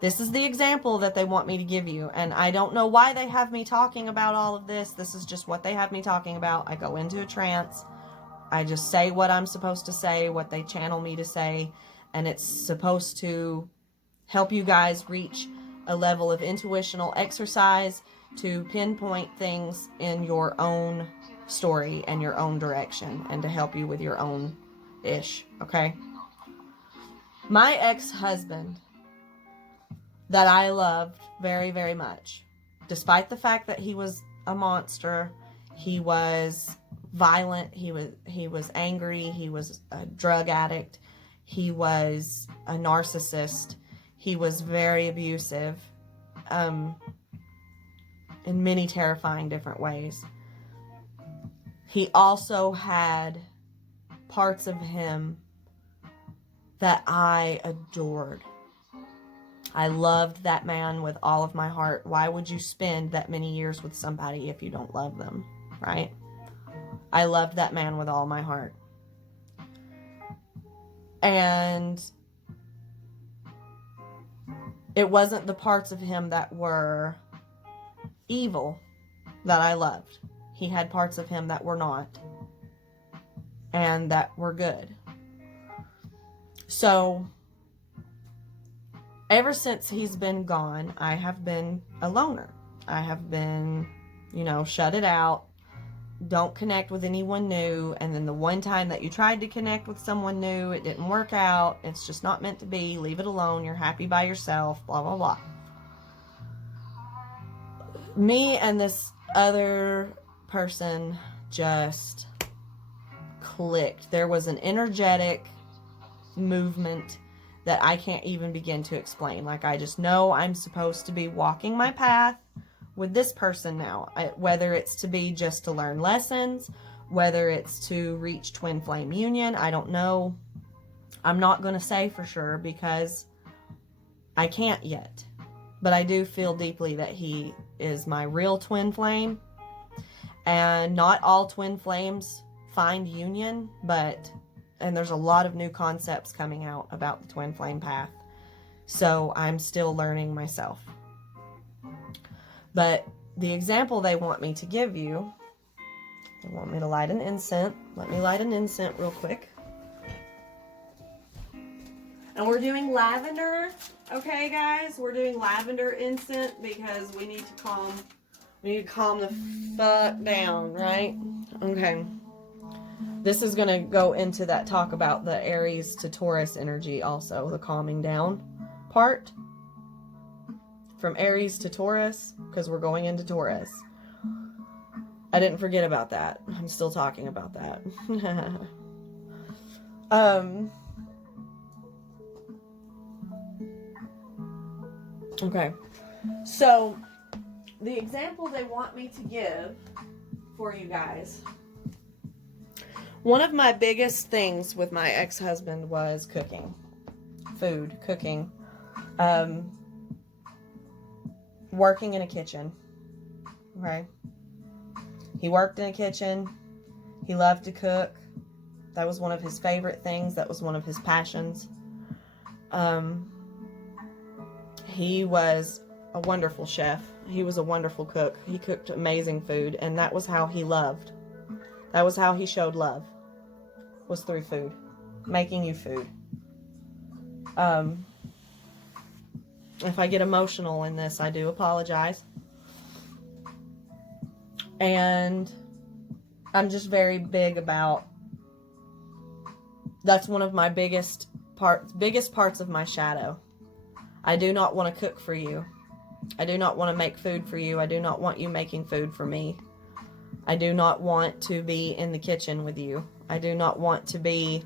This is the example that they want me to give you. And I don't know why they have me talking about all of this. This is just what they have me talking about. I go into a trance. I just say what I'm supposed to say, what they channel me to say. And it's supposed to help you guys reach a level of intuitional exercise to pinpoint things in your own story and your own direction, and to help you with your own ish, okay? My ex-husband that I loved very, very much, despite the fact that he was a monster, he was violent, he was angry, he was a drug addict, he was a narcissist, he was very abusive, in many terrifying different ways. He also had parts of him that I adored. I loved that man with all of my heart. Why would you spend that many years with somebody if you don't love them, right? I loved that man with all my heart. And it wasn't the parts of him that were evil that I loved. He had parts of him that were not, and that were good. So, ever since he's been gone, I have been a loner. I have been, shut it out. Don't connect with anyone new. And then the one time that you tried to connect with someone new, it didn't work out. It's just not meant to be. Leave it alone. You're happy by yourself. Blah, blah, blah. Me and this other person just clicked. There was an energetic movement that I can't even begin to explain. Like, I just know I'm supposed to be walking my path with this person now. Whether it's to be just to learn lessons, whether it's to reach twin flame union, I don't know. I'm not going to say for sure because I can't yet. But I do feel deeply that he is my real twin flame. And not all twin flames find union, and there's a lot of new concepts coming out about the twin flame path. So I'm still learning myself. But the example they want me to give you, they want me to light an incense. Let me light an incense real quick. And we're doing lavender, okay, guys? We're doing lavender incense because we need to calm the fuck down, right? Okay. This is going to go into that talk about the Aries to Taurus energy also, the calming down part. From Aries to Taurus, because we're going into Taurus. I didn't forget about that. I'm still talking about that. Okay. So, the example they want me to give for you guys. One of my biggest things with my ex-husband was cooking. Food, cooking. Working in a kitchen. Okay? He worked in a kitchen. He loved to cook. That was one of his favorite things. That was one of his passions. He was a wonderful chef. He was a wonderful cook. He cooked amazing food, and that was how he loved. That was how he showed love, was through food, making you food. If I get emotional in this, I do apologize. And I'm just very big about, that's one of my biggest parts of my shadow. I do not want to cook for you. I do not want to make food for you. I do not want you making food for me. I do not want to be in the kitchen with you. I do not want to be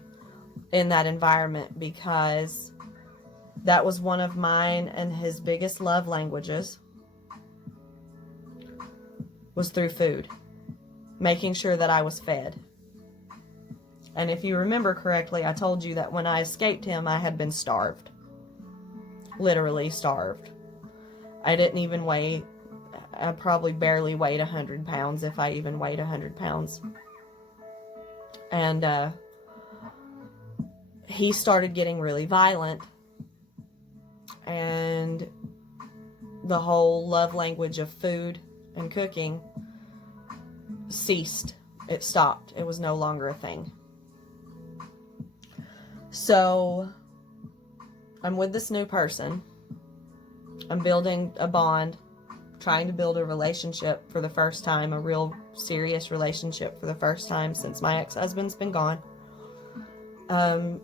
in that environment, because that was one of mine and his biggest love languages, was through food. Making sure that I was fed. And if you remember correctly, I told you that when I escaped him, I had been starved. Literally starved. I didn't even weigh, I probably barely weighed 100 pounds, if I even weighed 100 pounds. And he started getting really violent. and the whole love language of food and cooking ceased. It stopped. It was no longer a thing. So I'm with this new person. I'm building a bond, trying to build a relationship for the first time, a real serious relationship for the first time since my ex-husband's been gone.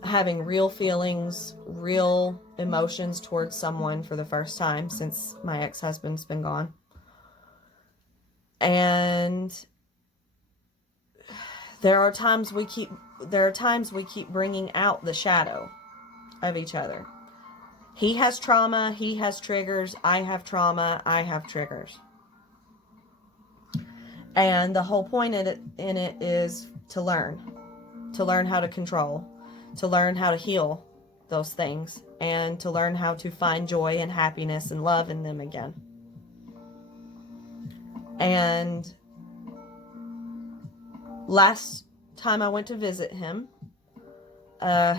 Having real feelings, real emotions towards someone for the first time since my ex-husband's been gone. And there are times we keep bringing out the shadow of each other. He has trauma, he has triggers, I have trauma, I have triggers. And the whole point in it is to learn how to control, to learn how to heal those things, and to learn how to find joy and happiness and love in them again. And last time I went to visit him,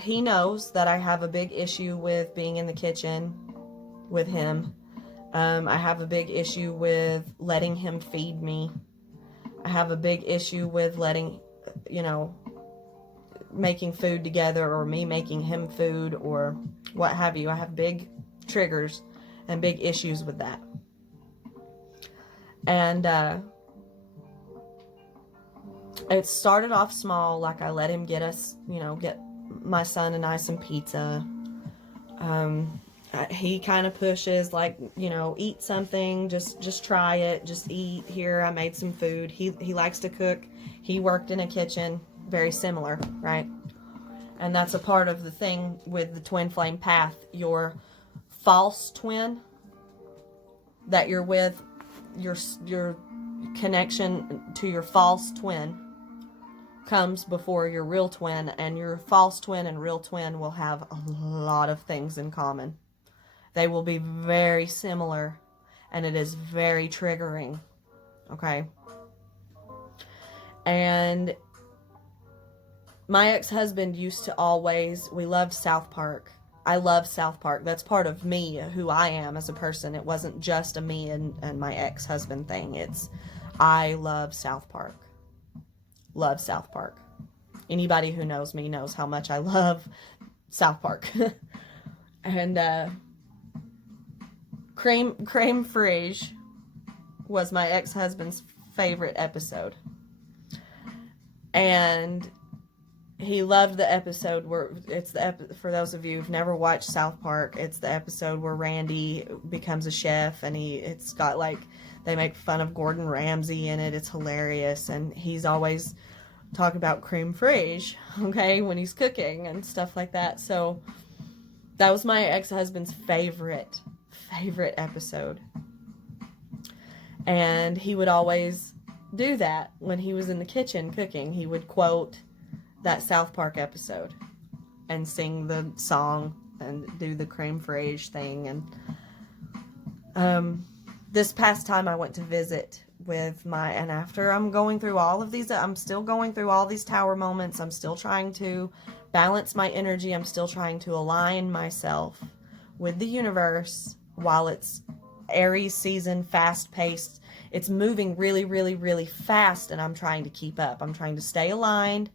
he knows that I have a big issue with being in the kitchen with him. I have a big issue with letting him feed me. I have a big issue with making food together, or me making him food, or what have you. I have big triggers and big issues with that. And it started off small, like I let him get my son and I some pizza. He kind of pushes, like, eat something, just try it, just eat. Here, I made some food. He likes to cook. He worked in a kitchen, very similar, right? And that's a part of the thing with the twin flame path. Your false twin that you're with, your connection to your false twin comes before your real twin, and your false twin and real twin will have a lot of things in common. They will be very similar, and it is very triggering, okay? And my ex-husband used to we loved South Park. I love South Park. That's part of me, who I am as a person. It wasn't just a me and my ex-husband thing. I love South Park. Love South Park. Anybody who knows me knows how much I love South Park. And Creme Fraiche was my ex-husband's favorite episode. And he loved the episode where for those of you who've never watched South Park, it's the episode where Randy becomes a chef, and it's got they make fun of Gordon Ramsay in it. It's hilarious, and he's always talking about creme fraiche, okay, when he's cooking and stuff like that. So that was my ex-husband's favorite episode. And he would always do that when he was in the kitchen cooking. He would quote that South Park episode and sing the song and do the creme fraiche thing. And this past time I went to visit and after I'm going through all of these, I'm still going through all these tower moments. I'm still trying to balance my energy. I'm still trying to align myself with the universe while it's Aries season, fast-paced. It's moving really, really, really fast, and I'm trying to keep up. I'm trying to stay aligned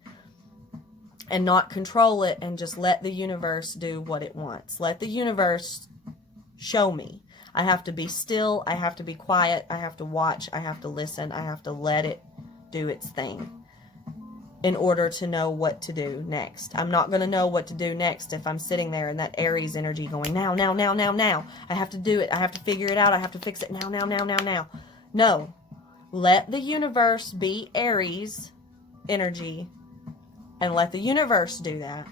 and not control it, and just let the universe do what it wants. Let the universe show me. I have to be still. I have to be quiet. I have to watch. I have to listen. I have to let it do its thing in order to know what to do next. I'm not going to know what to do next if I'm sitting there in that Aries energy going, now. I have to do it. I have to figure it out. I have to fix it now. No. Let the universe be Aries energy and let the universe do that.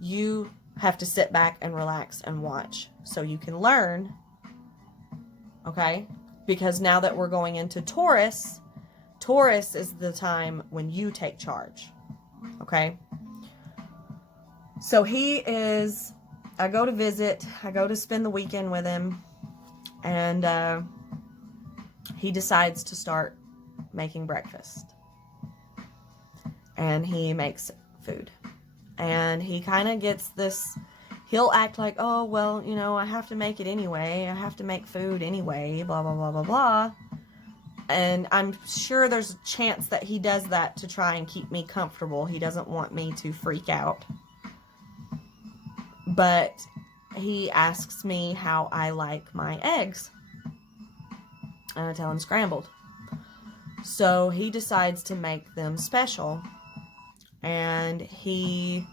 You have to sit back and relax and watch so you can learn, okay? Because now that we're going into Taurus is the time when you take charge, okay? So I go to visit, I go to spend the weekend with him, and he decides to start making breakfast. And he makes food. And he kind of gets this, he'll act like, oh, well, you know, I have to make it anyway. I have to make food anyway, blah, blah, blah, blah, blah. And I'm sure there's a chance that he does that to try and keep me comfortable. He doesn't want me to freak out. But he asks me how I like my eggs. And I tell him scrambled. So he decides to make them special. And he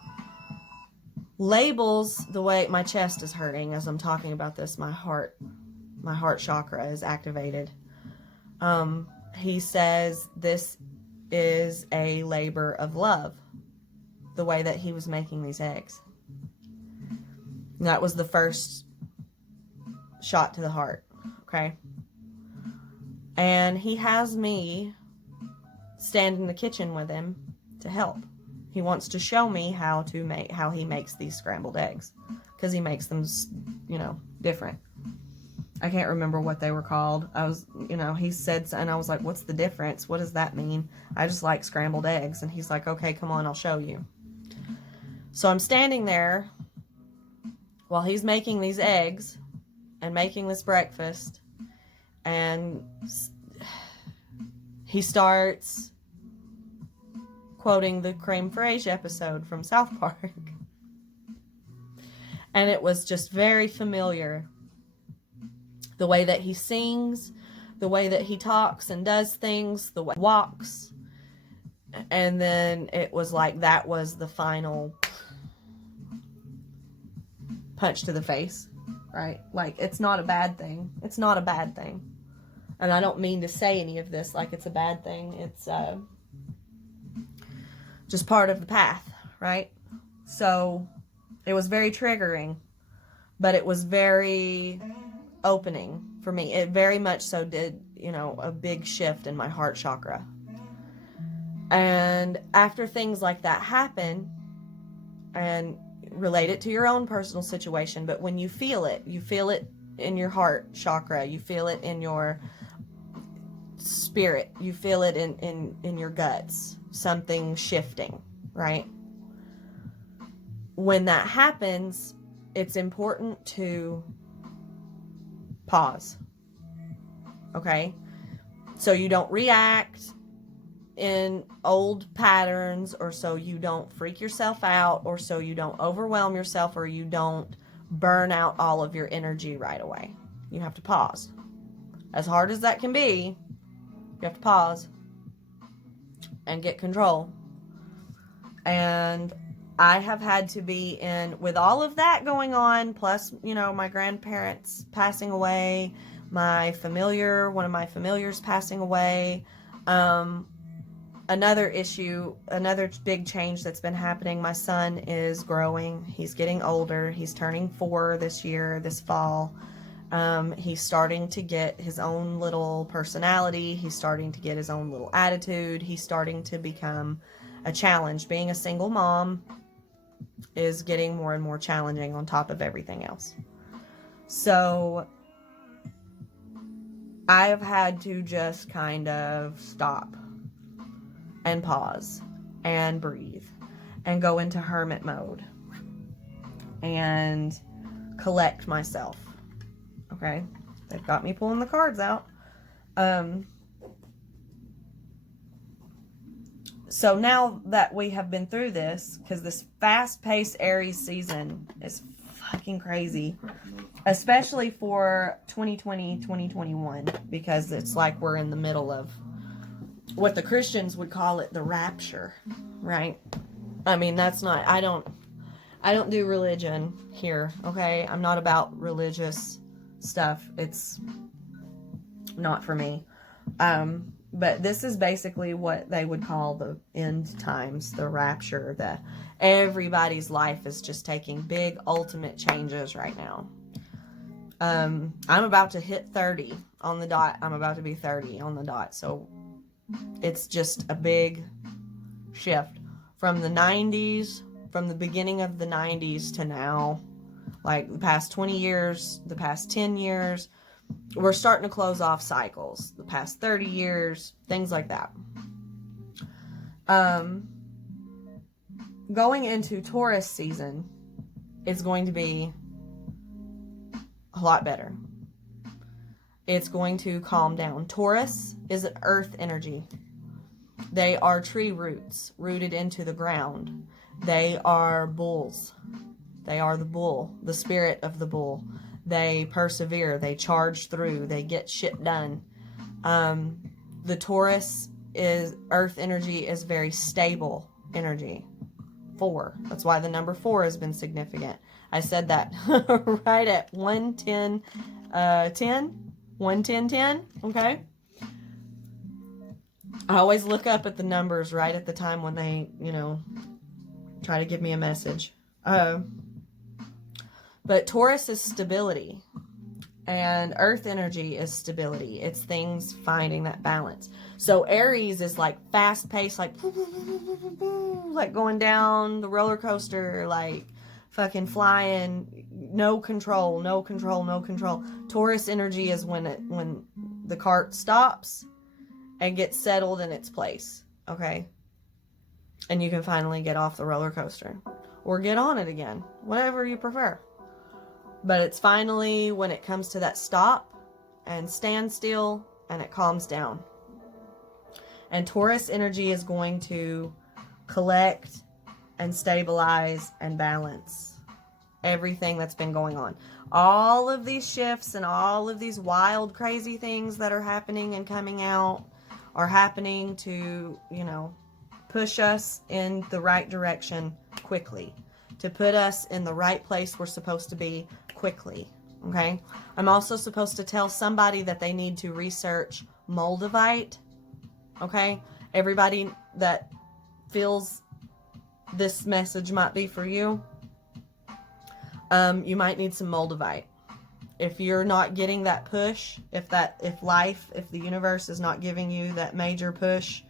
labels the way my chest is hurting as I'm talking about this. My heart chakra is activated. He says this is a labor of love, the way that he was making these eggs. And that was the first shot to the heart, okay? And he has me stand in the kitchen with him to help. He wants to show me how he makes these scrambled eggs, because he makes them, you know, different. I can't remember what they were called. He said, and I was like, what's the difference? What does that mean? I just like scrambled eggs. And he's like, okay, come on, I'll show you. So I'm standing there while he's making these eggs and making this breakfast. And he starts quoting the creme fraiche episode from South Park. And it was just very familiar. The way that he sings, the way that he talks and does things, the way he walks. And then it was like that was the final punch to the face, right? Like, it's not a bad thing. It's not a bad thing. And I don't mean to say any of this like it's a bad thing. It's just part of the path, right? So it was very triggering, but it was very opening for me. It very much so did, you know, a big shift in my heart chakra. And after things like that happen, and relate it to your own personal situation, but when you feel it in your heart chakra, you feel it in your spirit, you feel it in your guts, something shifting, right? When that happens, it's important to pause, okay? So you don't react in old patterns, or so you don't freak yourself out, or so you don't overwhelm yourself, or you don't burn out all of your energy right away. You have to pause. As hard as that can be, you have to pause and get control. And I have had to be with all of that going on, plus, you know, my grandparents passing away, one of my familiars passing away. Another issue, another big change that's been happening. My son is growing. He's getting older. He's turning 4 this fall. He's starting to get his own little personality. He's starting to get his own little attitude. He's starting to become a challenge. Being a single mom is getting more and more challenging on top of everything else. So I've had to just kind of stop and pause and breathe and go into hermit mode and collect myself. Okay? They've got me pulling the cards out. So now that we have been through this, because this fast-paced Aries season is fucking crazy, especially for 2020, 2021, because it's like we're in the middle of what the Christians would call it, the rapture, right? I mean, that's not, I don't do religion here, okay? I'm not about religious stuff. It's not for me. But this is basically what they would call the end times, the rapture. Everybody's life is just taking big ultimate changes right now. I'm about to hit 30 on the dot. I'm about to be 30 on the dot. So it's just a big shift from the 90s, from the beginning of the 90s to now. Like the past 20 years, the past 10 years, we're starting to close off cycles. The past 30 years, things like that. Going into Taurus season it's going to be a lot better. It's going to calm down. Taurus is an earth energy. They are tree roots rooted into the ground. They are bulls. They are the bull, the spirit of the bull. They persevere. They charge through. They get shit done. The Taurus is earth energy, is very stable energy. 4. That's why the number 4 has been significant. I said that right at 110, 10. Okay. I always look up at the numbers right at the time when they, try to give me a message. But Taurus is stability, and earth energy is stability. It's things finding that balance. So Aries is like fast paced, like going down the roller coaster, like fucking flying, no control. Taurus energy is when the cart stops and gets settled in its place. Okay. And you can finally get off the roller coaster or get on it again, whatever you prefer. But it's finally when it comes to that stop and standstill, and it calms down. And Taurus energy is going to collect and stabilize and balance everything that's been going on. All of these shifts and all of these wild, crazy things that are happening and coming out are happening to, push us in the right direction quickly. To put us in the right place we're supposed to be quickly. Okay? I'm also supposed to tell somebody that they need to research Moldavite. Okay? Everybody that feels this message might be for you, you might need some Moldavite. If you're not getting that push, if the universe is not giving you that major push,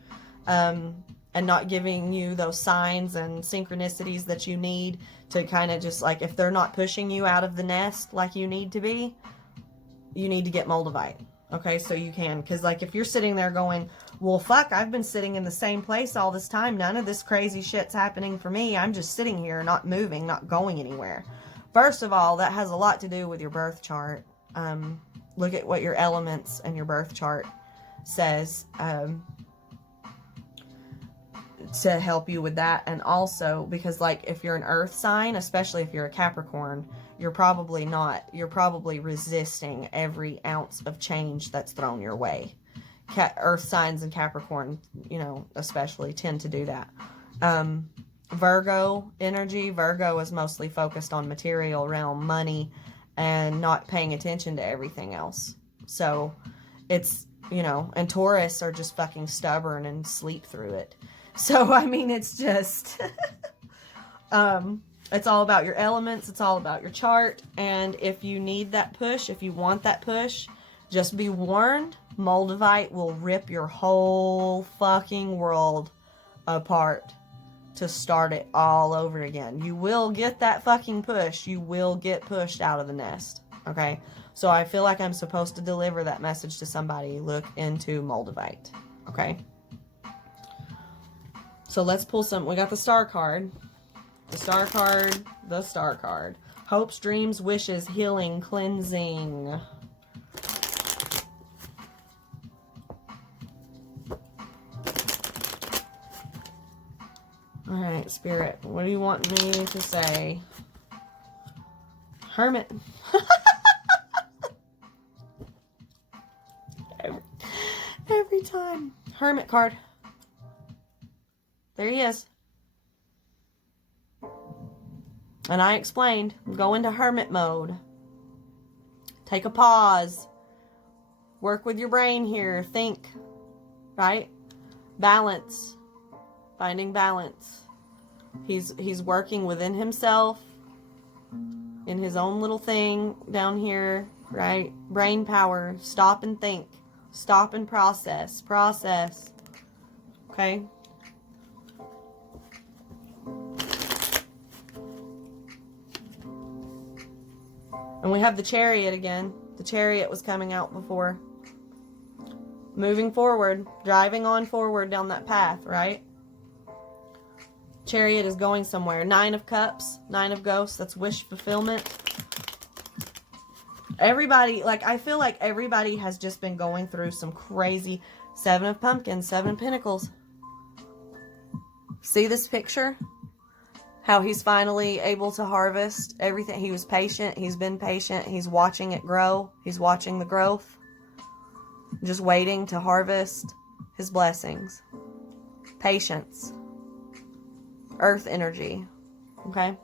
and not giving you those signs and synchronicities that you need to kind of just like, if they're not pushing you out of the nest like you need to be, you need to get Moldavite. Okay, so you can, because like if you're sitting there going, well, fuck, I've been sitting in the same place all this time. None of this crazy shit's happening for me. I'm just sitting here, not moving, not going anywhere. First of all, that has a lot to do with your birth chart. Look at what your elements and your birth chart says to help you with that. And also because like if you're an earth sign, especially if you're a Capricorn, you're probably resisting every ounce of change that's thrown your way. Earth signs and Capricorn, especially tend to do that. Virgo energy. Virgo is mostly focused on material realm, money, and not paying attention to everything else. So it's, and Taurus are just fucking stubborn and sleep through it. So, I mean, it's just, it's all about your elements. It's all about your chart. And if you need that push, if you want that push, just be warned, Moldavite will rip your whole fucking world apart to start it all over again. You will get that fucking push. You will get pushed out of the nest. Okay? So I feel like I'm supposed to deliver that message to somebody. Look into Moldavite. Okay? So let's pull some. We got the star card. The star card. The star card. Hopes, dreams, wishes, healing, cleansing. Alright, Spirit. What do you want me to say? Hermit. Every time. Hermit card. There he is. And I explained, go into hermit mode. Take a pause. Work with your brain here. Think. Right? Balance. Finding balance. He's working within himself. In his own little thing down here. Right? Brain power. Stop and think. Stop and process. Process. Okay? And we have the Chariot again. The Chariot was coming out before. Moving forward. Driving on forward down that path, right? Chariot is going somewhere. 9 of Cups, 9 of Ghosts, that's wish fulfillment. Everybody, like, I feel like everybody has just been going through some crazy 7 of Pumpkins, 7 of Pentacles. See this picture? How he's finally able to harvest everything. He was patient. He's been patient. He's watching it grow. He's watching the growth. Just waiting to harvest his blessings. Patience. Earth energy. Okay?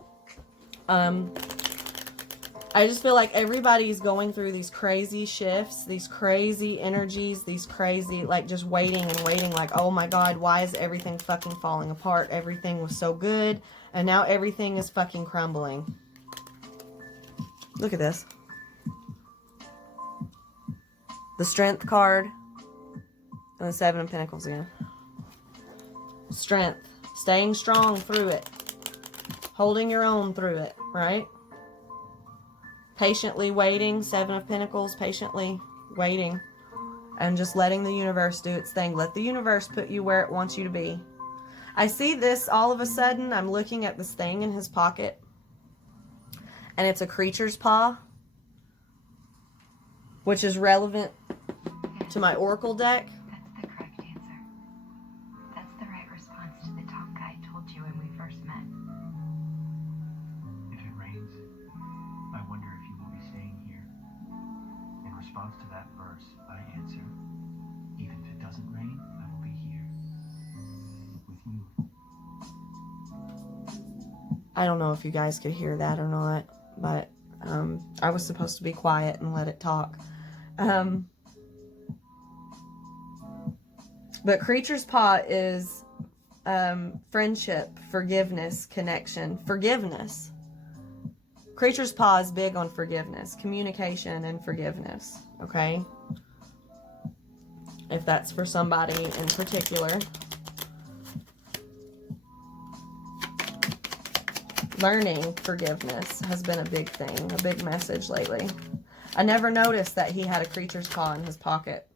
I just feel like everybody's going through these crazy shifts, these crazy energies, these crazy, like, just waiting and waiting, like, oh my God, why is everything fucking falling apart? Everything was so good, and now everything is fucking crumbling. Look at this. The Strength card, and the 7 of Pentacles again. Strength. Staying strong through it. Holding your own through it, right? Patiently waiting, 7 of Pentacles, patiently waiting. And just letting the universe do its thing. Let the universe put you where it wants you to be. I see this all of a sudden. I'm looking at this thing in his pocket. And it's a creature's paw. Which is relevant to my Oracle deck. That's the correct answer. That's the right response to the talk I told you when we first met. If it rains, I wonder if you will be staying here. In response to that verse, I answer, even if it doesn't rain, I will be here. With you. I don't know if you guys could hear that or not, but I was supposed to be quiet and let it talk. But Creature's Paw is friendship, forgiveness, connection, forgiveness. Creature's Paw is big on forgiveness, communication and forgiveness, okay? If that's for somebody in particular. Learning forgiveness has been a big thing, a big message lately. I never noticed that he had a creature's paw in his pocket.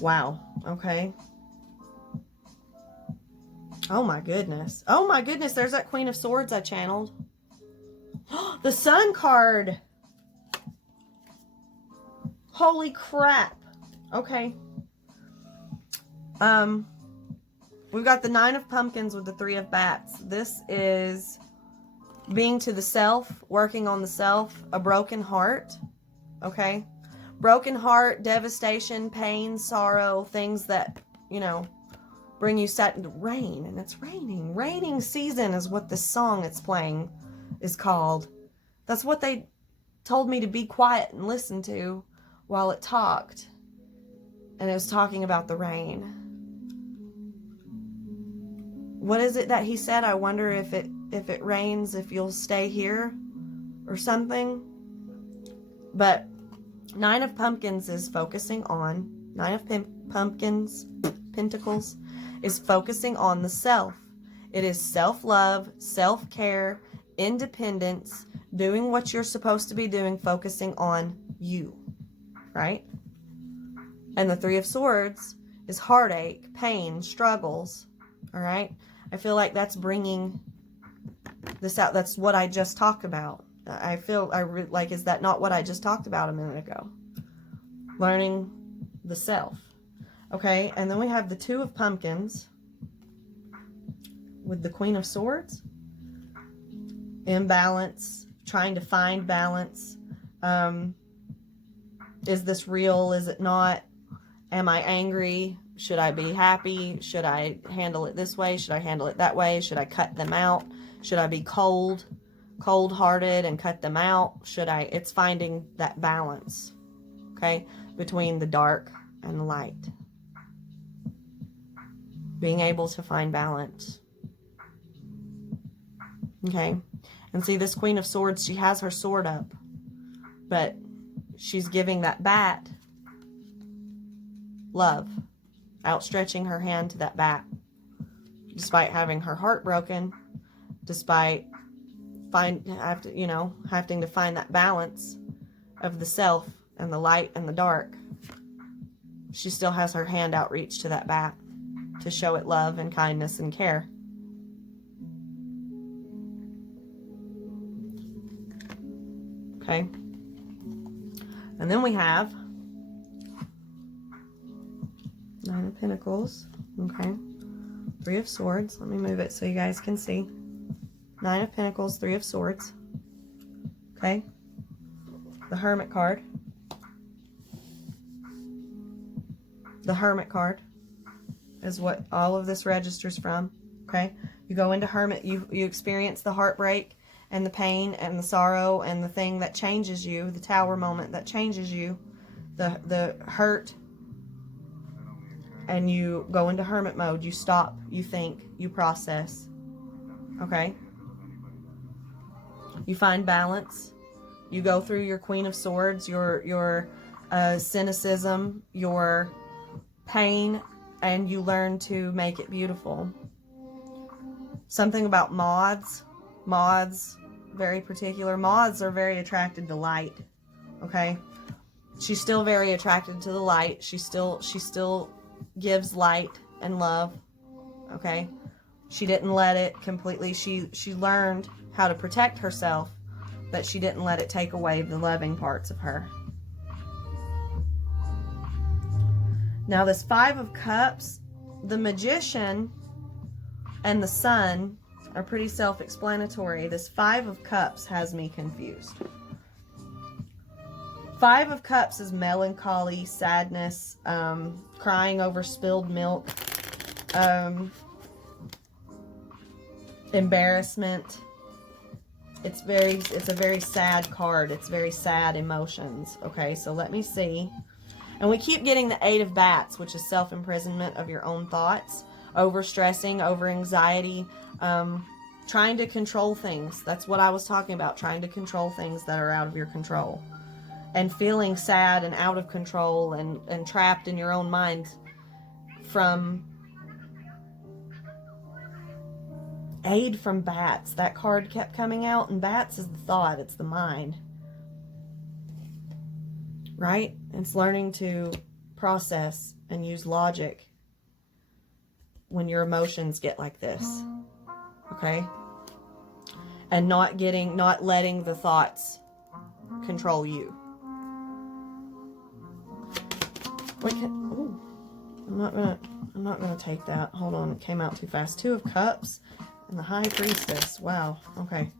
Wow, okay. Oh my goodness. Oh my goodness, there's that Queen of Swords I channeled. The Sun card. Holy crap. Okay. We've got the 9 of Pumpkins with the 3 of Bats. This is being to the self, working on the self, a broken heart. Okay? Broken heart, devastation, pain, sorrow, things that, you know, bring you rain, and it's raining. Raining season is what this song it's playing is called. That's what they told me to be quiet and listen to while it talked. And it was talking about the rain. What is it that he said? I wonder if it rains, if you'll stay here or something. But 9 of Pumpkins is focusing on, 9 of Pumpkins, Pentacles, is focusing on the self. It is self-love, self-care, independence, doing what you're supposed to be doing, focusing on you, right? And the 3 of Swords is heartache, pain, struggles, all right? I feel like that's bringing this out. That's what I just talked about. I feel like, is that not what I just talked about a minute ago? Learning the self. Okay, and then we have the 2 of Pumpkins with the Queen of Swords. Imbalance, trying to find balance. Is this real? Is it not? Am I angry? Should I be happy? Should I handle it this way? Should I handle it that way? Should I cut them out? Should I be cold-hearted and cut them out? It's finding that balance, okay, between the dark and the light. Being able to find balance. Okay, and see this Queen of Swords, she has her sword up, but she's giving that bat love, outstretching her hand to that bat, despite having her heart broken, despite having to find that balance of the self and the light and the dark. She still has her hand outreached to that bat. to show it love and kindness and care. Okay. And then we have Nine of Pentacles. Okay. Three of Swords. Let me move it so you guys can see. Nine of Pentacles, Three of Swords. Okay. The Hermit card. The Hermit card is what all of this registers from. Okay. You go into Hermit. You experience the heartbreak and the pain and the sorrow and the thing that changes you, the Tower moment that changes you, the hurt, and you go into Hermit mode. You stop, you think, you process. Okay? You find balance. You go through your Queen of Swords, your cynicism, your pain, and you learn to make it beautiful. Something about moths. Moths, very particular. Moths are very attracted to light. Okay? She's still very attracted to the light. She still gives light and love. Okay? She didn't let it completely. She learned how to protect herself, but she didn't let it take away the loving parts of her. Now this Five of Cups, the Magician and the Sun are pretty self-explanatory. This Five of Cups has me confused. Five of Cups is melancholy, sadness, crying over spilled milk, embarrassment. It's a very sad card. It's very sad emotions. Okay, so let me see. And we keep getting the Eight of Bats, which is self-imprisonment of your own thoughts, over-stressing, over-anxiety, trying to control things. That's what I was talking about, trying to control things that are out of your control. And feeling sad and out of control and trapped in your own mind from aid from bats. That card kept coming out, and bats is the thought, it's the mind. Right? It's learning to process and use logic when your emotions get like this. Okay? And not letting the thoughts control you. Ooh, I'm not gonna take that. Hold on, it came out too fast. Two of Cups and the High Priestess. Wow. Okay.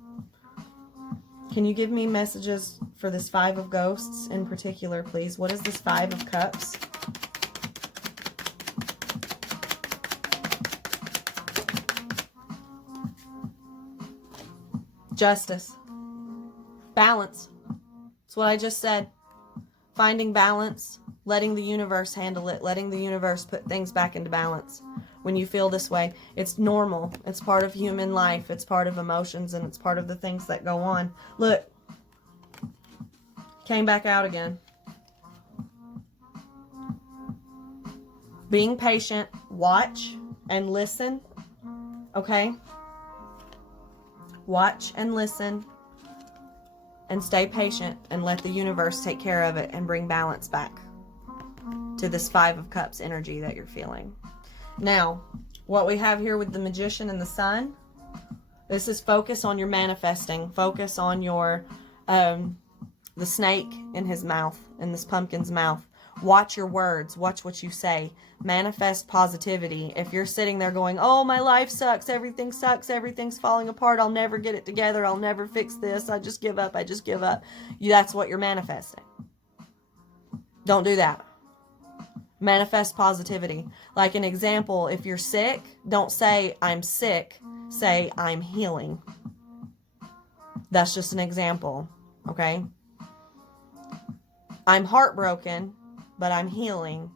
Can you give me messages for this Five of Ghosts in particular, please? What is this Five of Cups? Justice. Balance. That's what I just said. Finding balance. Letting the universe handle it. Letting the universe put things back into balance. When you feel this way, it's normal. It's part of human life. It's part of emotions, and it's part of the things that go on. Look. Came back out again. Being patient. Watch and listen. Okay? Watch and listen. And stay patient and let the universe take care of it and bring balance back to this Five of Cups energy that you're feeling. Now, what we have here with the Magician and the Sun, this is focus on your manifesting. Focus on your, the snake in his mouth, in this pumpkin's mouth. Watch your words. Watch what you say. Manifest positivity. If you're sitting there going, oh, my life sucks, everything's falling apart, I'll never get it together, I'll never fix this, I just give up, that's what you're manifesting. Don't do that. Manifest positivity. Like an example, if you're sick, don't say, I'm sick, say, I'm healing. That's just an example, okay? I'm heartbroken, but I'm healing.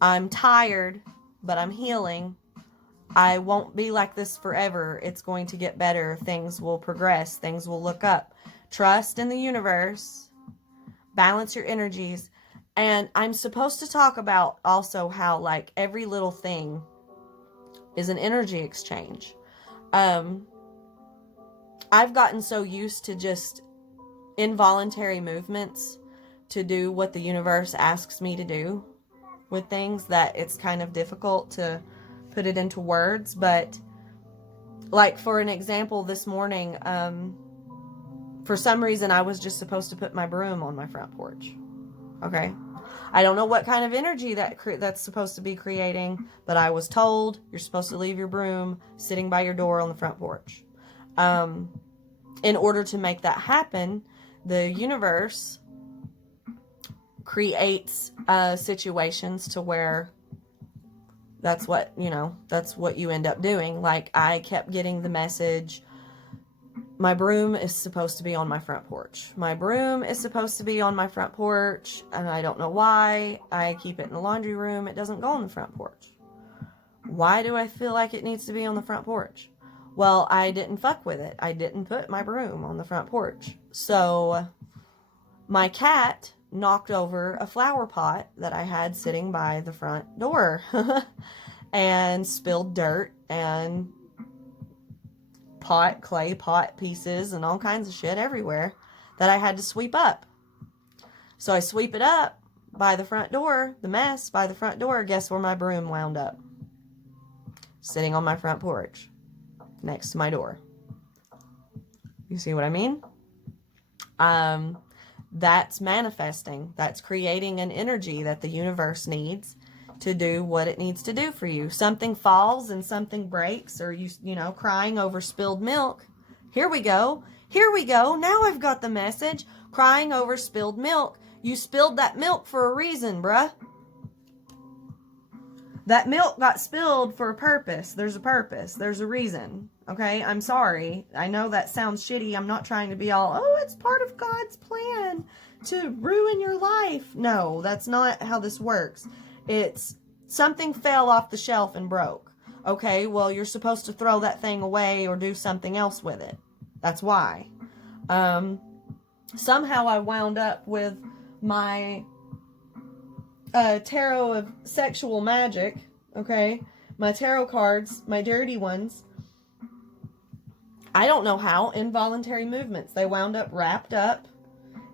I'm tired, but I'm healing. I won't be like this forever. It's going to get better. Things will progress. Things will look up. Trust in the universe. Balance your energies. And I'm supposed to talk about also how, like, every little thing is an energy exchange. I've gotten so used to just involuntary movements to do what the universe asks me to do with things that it's kind of difficult to put it into words, but like for an example, this morning, for some reason I was just supposed to put my broom on my front porch. Okay. I don't know what kind of energy that's supposed to be creating, but I was told you're supposed to leave your broom sitting by your door on the front porch. In order to make that happen, the universe creates situations to where that's what you end up doing. Like, I kept getting the message, my broom is supposed to be on my front porch. My broom is supposed to be on my front porch, and I don't know why. I keep it in the laundry room. It doesn't go on the front porch. Why do I feel like it needs to be on the front porch? Well, I didn't fuck with it. I didn't put my broom on the front porch. So my cat knocked over a flower pot that I had sitting by the front door and spilled dirt and clay pot pieces and all kinds of shit everywhere that I had to sweep up. So I sweep it up by the front door, the mess by the front door. Guess where my broom wound up? Sitting on my front porch next to my door. You see what I mean? That's manifesting. That's creating an energy that the universe needs to do what it needs to do for you. Something falls and something breaks, or you know, crying over spilled milk. Here we go. Now I've got the message. Crying over spilled milk. You spilled that milk for a reason, bruh. That milk got spilled for a purpose. There's a purpose. There's a reason. Okay? I'm sorry. I know that sounds shitty. I'm not trying to be all, oh, it's part of God's plan to ruin your life. No, that's not how this works. It's something fell off the shelf and broke. Okay, well, you're supposed to throw that thing away or do something else with it. That's why. Somehow I wound up with my tarot of sexual magic. Okay, my tarot cards, my dirty ones. I don't know how. Involuntary movements. They wound up wrapped up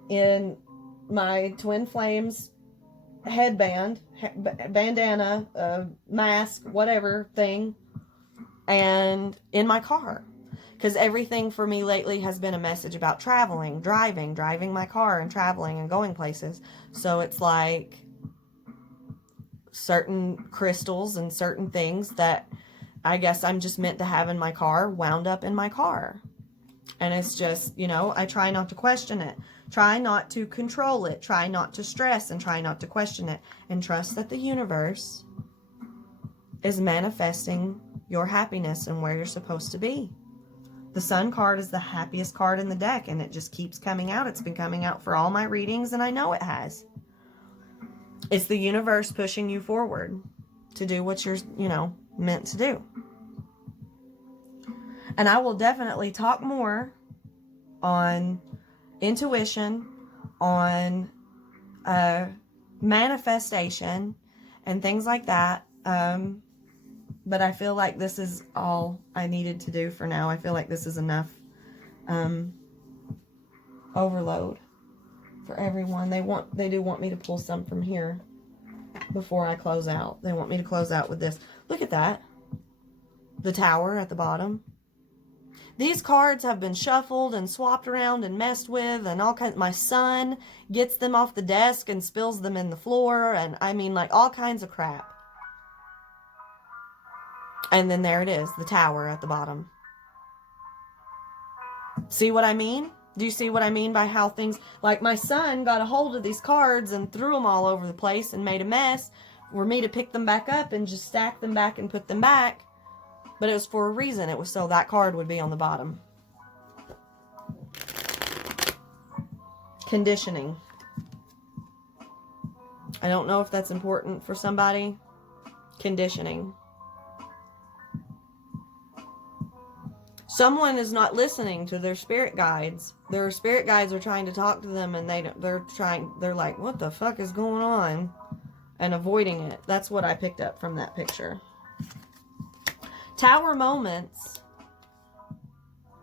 in my twin flames headband, bandana, mask, whatever thing, and in my car. Because everything for me lately has been a message about traveling, driving my car and traveling and going places. So it's like certain crystals and certain things that I guess I'm just meant to have in my car wound up in my car. And it's just, you know, I try not to question it. Try not to control it. Try not to stress and try not to question it. And trust that the universe is manifesting your happiness and where you're supposed to be. The Sun card is the happiest card in the deck, and it just keeps coming out. It's been coming out for all my readings, and I know it has. It's the universe pushing you forward to do what you're, you know, meant to do. And I will definitely talk more on intuition, on manifestation, and things like that. But I feel like this is all I needed to do for now. I feel like this is enough overload for everyone. They do want me to pull some from here before I close out. They want me to close out with this. Look at that. The Tower at the bottom. These cards have been shuffled and swapped around and messed with and all kinds. My son gets them off the desk and spills them in the floor, and I mean, like, all kinds of crap. And then there it is, the Tower at the bottom. See what I mean? Do you see what I mean by how things, like, my son got a hold of these cards and threw them all over the place and made a mess for me to pick them back up and just stack them back and put them back. But it was for a reason. It was so that card would be on the bottom. Conditioning. I don't know if that's important for somebody. Conditioning. Someone is not listening to their spirit guides. Their spirit guides are trying to talk to them, and they're like, what the fuck is going on? And avoiding it. That's what I picked up from that picture. Tower moments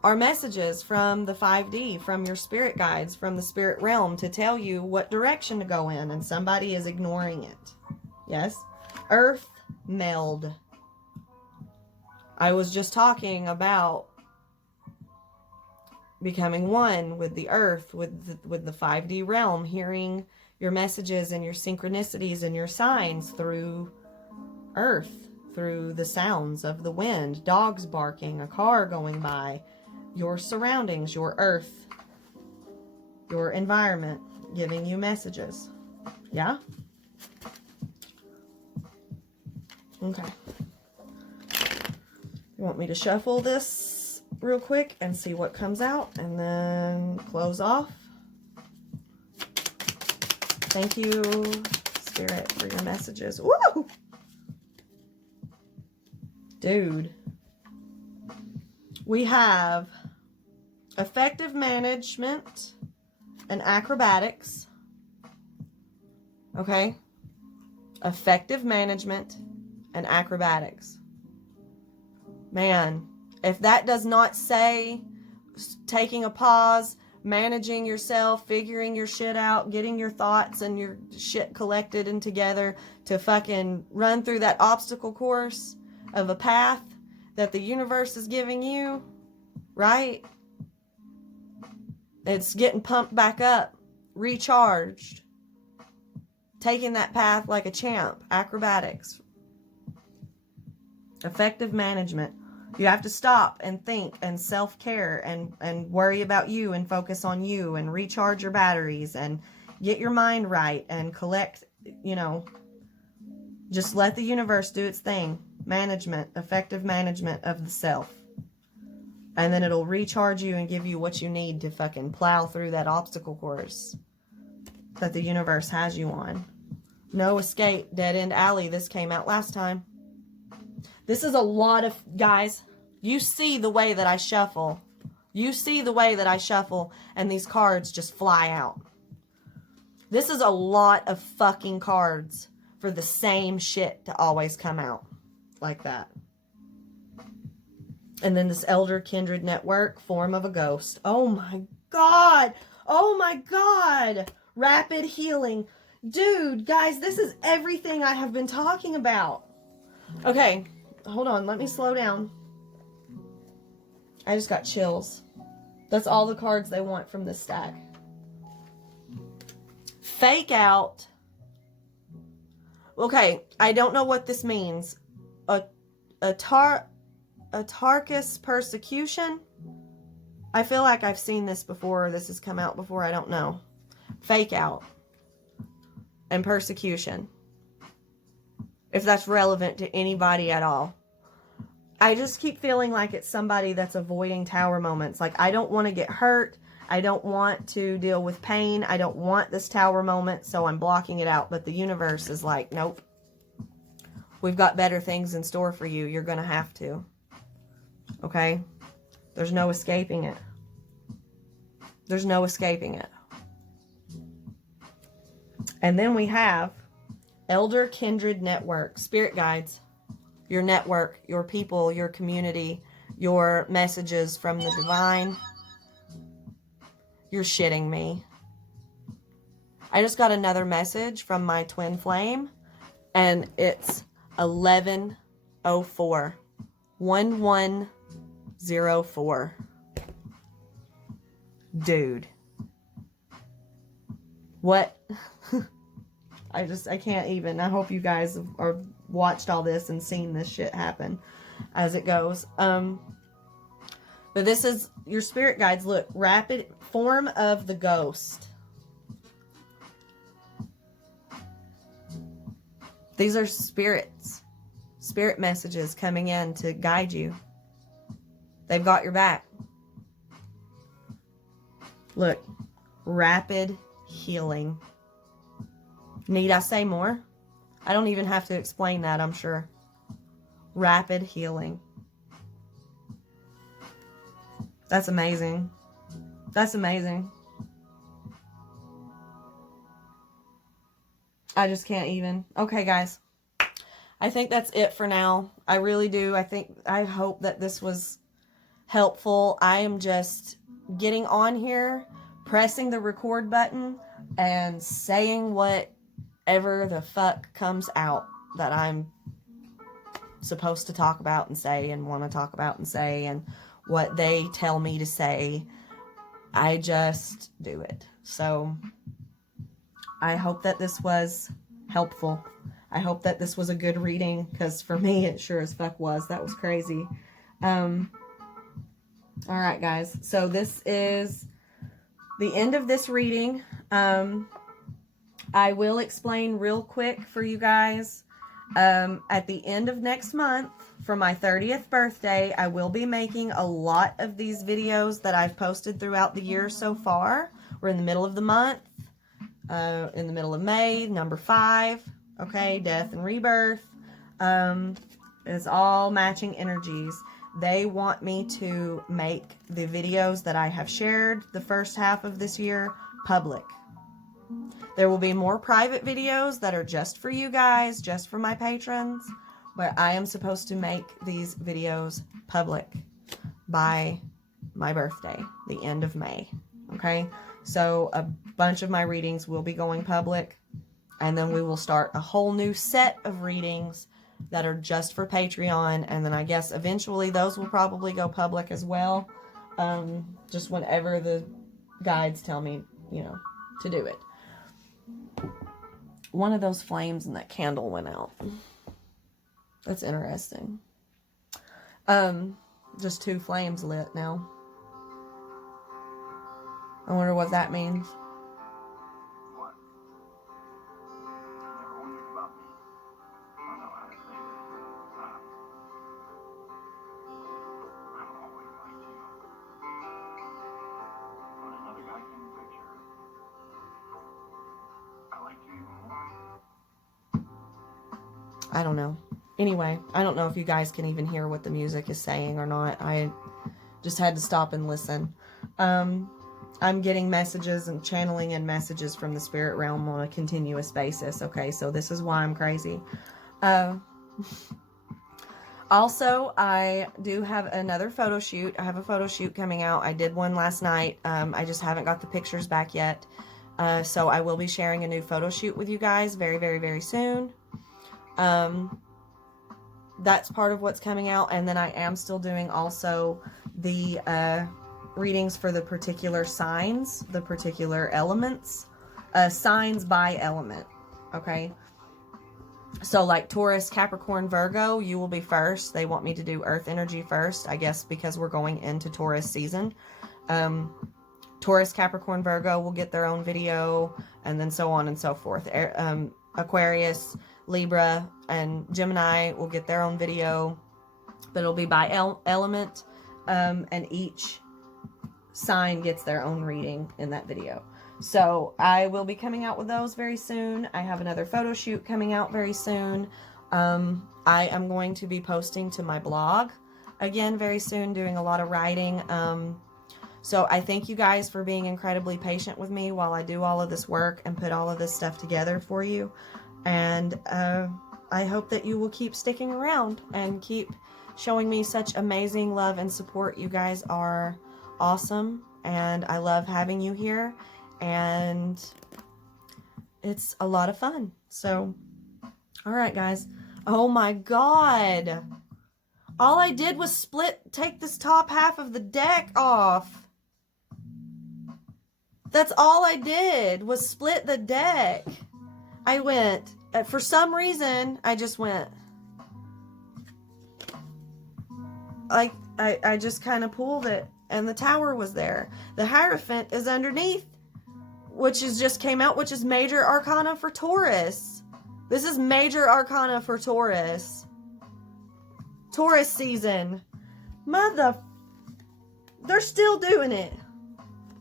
are messages from the 5D, from your spirit guides, from the spirit realm, to tell you what direction to go in, and somebody is ignoring it. Yes? Earth meld. I was just talking about becoming one with the earth, with the 5D realm, hearing your messages and your synchronicities and your signs through earth, through the sounds of the wind, dogs barking, a car going by, your surroundings, your earth, your environment giving you messages. Yeah? Okay. You want me to shuffle this real quick and see what comes out and then close off? Thank you, Spirit, for your messages. Woo! Dude. We have effective management and acrobatics. Okay? Effective management and acrobatics. Man, if that does not say taking a pause, managing yourself, figuring your shit out, getting your thoughts and your shit collected and together to fucking run through that obstacle course of a path that the universe is giving you, right? It's getting pumped back up, recharged, taking that path like a champ. Acrobatics. Effective management. You have to stop and think and self-care and worry about you and focus on you and recharge your batteries and get your mind right and collect, you know, just let the universe do its thing. Management, effective management of the self. And then it'll recharge you and give you what you need to fucking plow through that obstacle course that the universe has you on. No escape, dead end alley. This came out last time. This is a lot of, guys, you see the way that I shuffle. You see the way that I shuffle and these cards just fly out. This is a lot of fucking cards for the same shit to always come out like that. And then this elder kindred network, form of a ghost. Oh my God. Oh my God. Rapid healing. Dude, guys, this is everything I have been talking about. Okay, hold on. Let me slow down. I just got chills. That's all the cards they want from this stack. Fake out. Okay, I don't know what this means. Tarkus persecution? I feel like I've seen this before. This has come out before. I don't know. Fake out. And persecution. If that's relevant to anybody at all. I just keep feeling like it's somebody that's avoiding tower moments. Like, I don't want to get hurt. I don't want to deal with pain. I don't want this tower moment, so I'm blocking it out. But the universe is like, nope. We've got better things in store for you. You're going to have to. Okay? There's no escaping it. There's no escaping it. And then we have Elder Kindred Network. Spirit guides. Your network, your people, your community, your messages from the divine. You're shitting me. I just got another message from my twin flame, and it's 1104. 1104. Dude. What? I can't even. I hope you guys are watched all this and seen this shit happen as it goes. But this is your spirit guides. Look, rapid form of the ghost. These are spirits. Spirit messages coming in to guide you. They've got your back. Look, rapid healing. Need I say more? I don't even have to explain that, I'm sure. Rapid healing. That's amazing. That's amazing. I just can't even. Okay, guys. I think that's it for now. I really do. I hope that this was helpful. I am just getting on here, pressing the record button, and saying whatever the fuck comes out that I'm supposed to talk about and say and want to talk about and say, and what they tell me to say. I just do it. So I hope that this was helpful. I hope that this was a good reading, because for me it sure as fuck was. That was crazy. All right, guys. So this is the end of this reading. I will explain real quick for you guys. At the end of next month, for my 30th birthday, I will be making a lot of these videos that I've posted throughout the year so far. We're in the middle of the month, in the middle of May, number 5, okay, death and rebirth. It's all matching energies. They want me to make the videos that I have shared the first half of this year public. There will be more private videos that are just for you guys, just for my patrons, but I am supposed to make these videos public by my birthday, the end of May, okay? So a bunch of my readings will be going public, and then we will start a whole new set of readings that are just for Patreon, and then I guess eventually those will probably go public as well, just whenever the guides tell me, you know, to do it. One of those flames in that candle went out. That's interesting. Just 2 flames lit now. I wonder what that means. What? You never wondered about me? I know how to say this. I've always liked you. When another guy came in the picture, I liked you even more. I don't know. Anyway, I don't know if you guys can even hear what the music is saying or not. I just had to stop and listen. I'm getting messages and channeling in messages from the spirit realm on a continuous basis. Okay, so this is why I'm crazy. Also, I do have another photo shoot. I have a photo shoot coming out. I did one last night. I just haven't got the pictures back yet. So I will be sharing a new photo shoot with you guys very, very, very soon. That's part of what's coming out. And then I am still doing also the readings for the particular signs, the particular elements, signs by element. Okay. So like Taurus, Capricorn, Virgo, you will be first. They want me to do earth energy first, I guess, because we're going into Taurus season. Taurus, Capricorn, Virgo will get their own video, and then so on and so forth. Aquarius, Libra, and Gemini will get their own video, but it'll be by element, and each sign gets their own reading in that video. So I will be coming out with those very soon. I have another photo shoot coming out very soon. I am going to be posting to my blog again very soon, doing a lot of writing. So I thank you guys for being incredibly patient with me while I do all of this work and put all of this stuff together for you. And I hope that you will keep sticking around and keep showing me such amazing love and support. You guys are awesome, and I love having you here, and it's a lot of fun. So, all right, guys. Oh my God. All I did was take this top half of the deck off. That's all I did was split the deck. I went, for some reason, I just went, like, I just kind of pulled it, and the tower was there. The Hierophant is underneath, which is just came out, which is Major Arcana for Taurus. This is Major Arcana for Taurus. Taurus season. They're still doing it.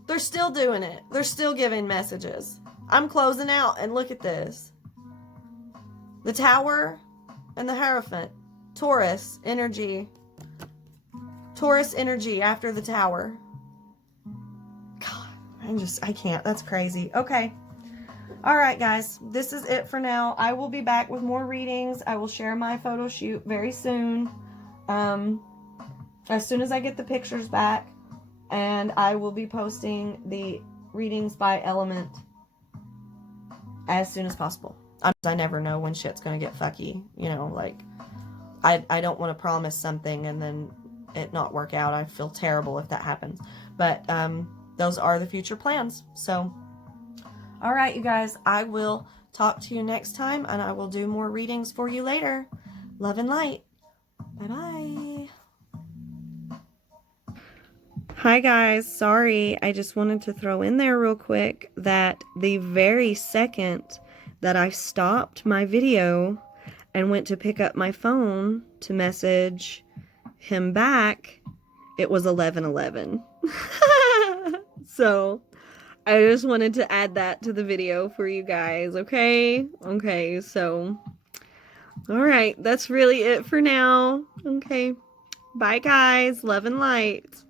They're still doing it. They're still giving messages. I'm closing out, and look at this. The Tower and the Hierophant. Taurus energy. Taurus energy after the Tower. God, I can't. That's crazy. Okay. All right, guys. This is it for now. I will be back with more readings. I will share my photo shoot very soon. As soon as I get the pictures back. And I will be posting the readings by element as soon as possible. I never know when shit's gonna get fucky. You know, like, I don't want to promise something and then it not work out. I feel terrible if that happens. But those are the future plans. So, all right, you guys, I will talk to you next time, and I will do more readings for you later. Love and light. Bye-bye. Hi, guys. Sorry, I just wanted to throw in there real quick that the very second that I stopped my video and went to pick up my phone to message him back, it was 11:11. So I just wanted to add that to the video for you guys, okay? Okay, so all right, that's really it for now. Okay, bye guys, love and light.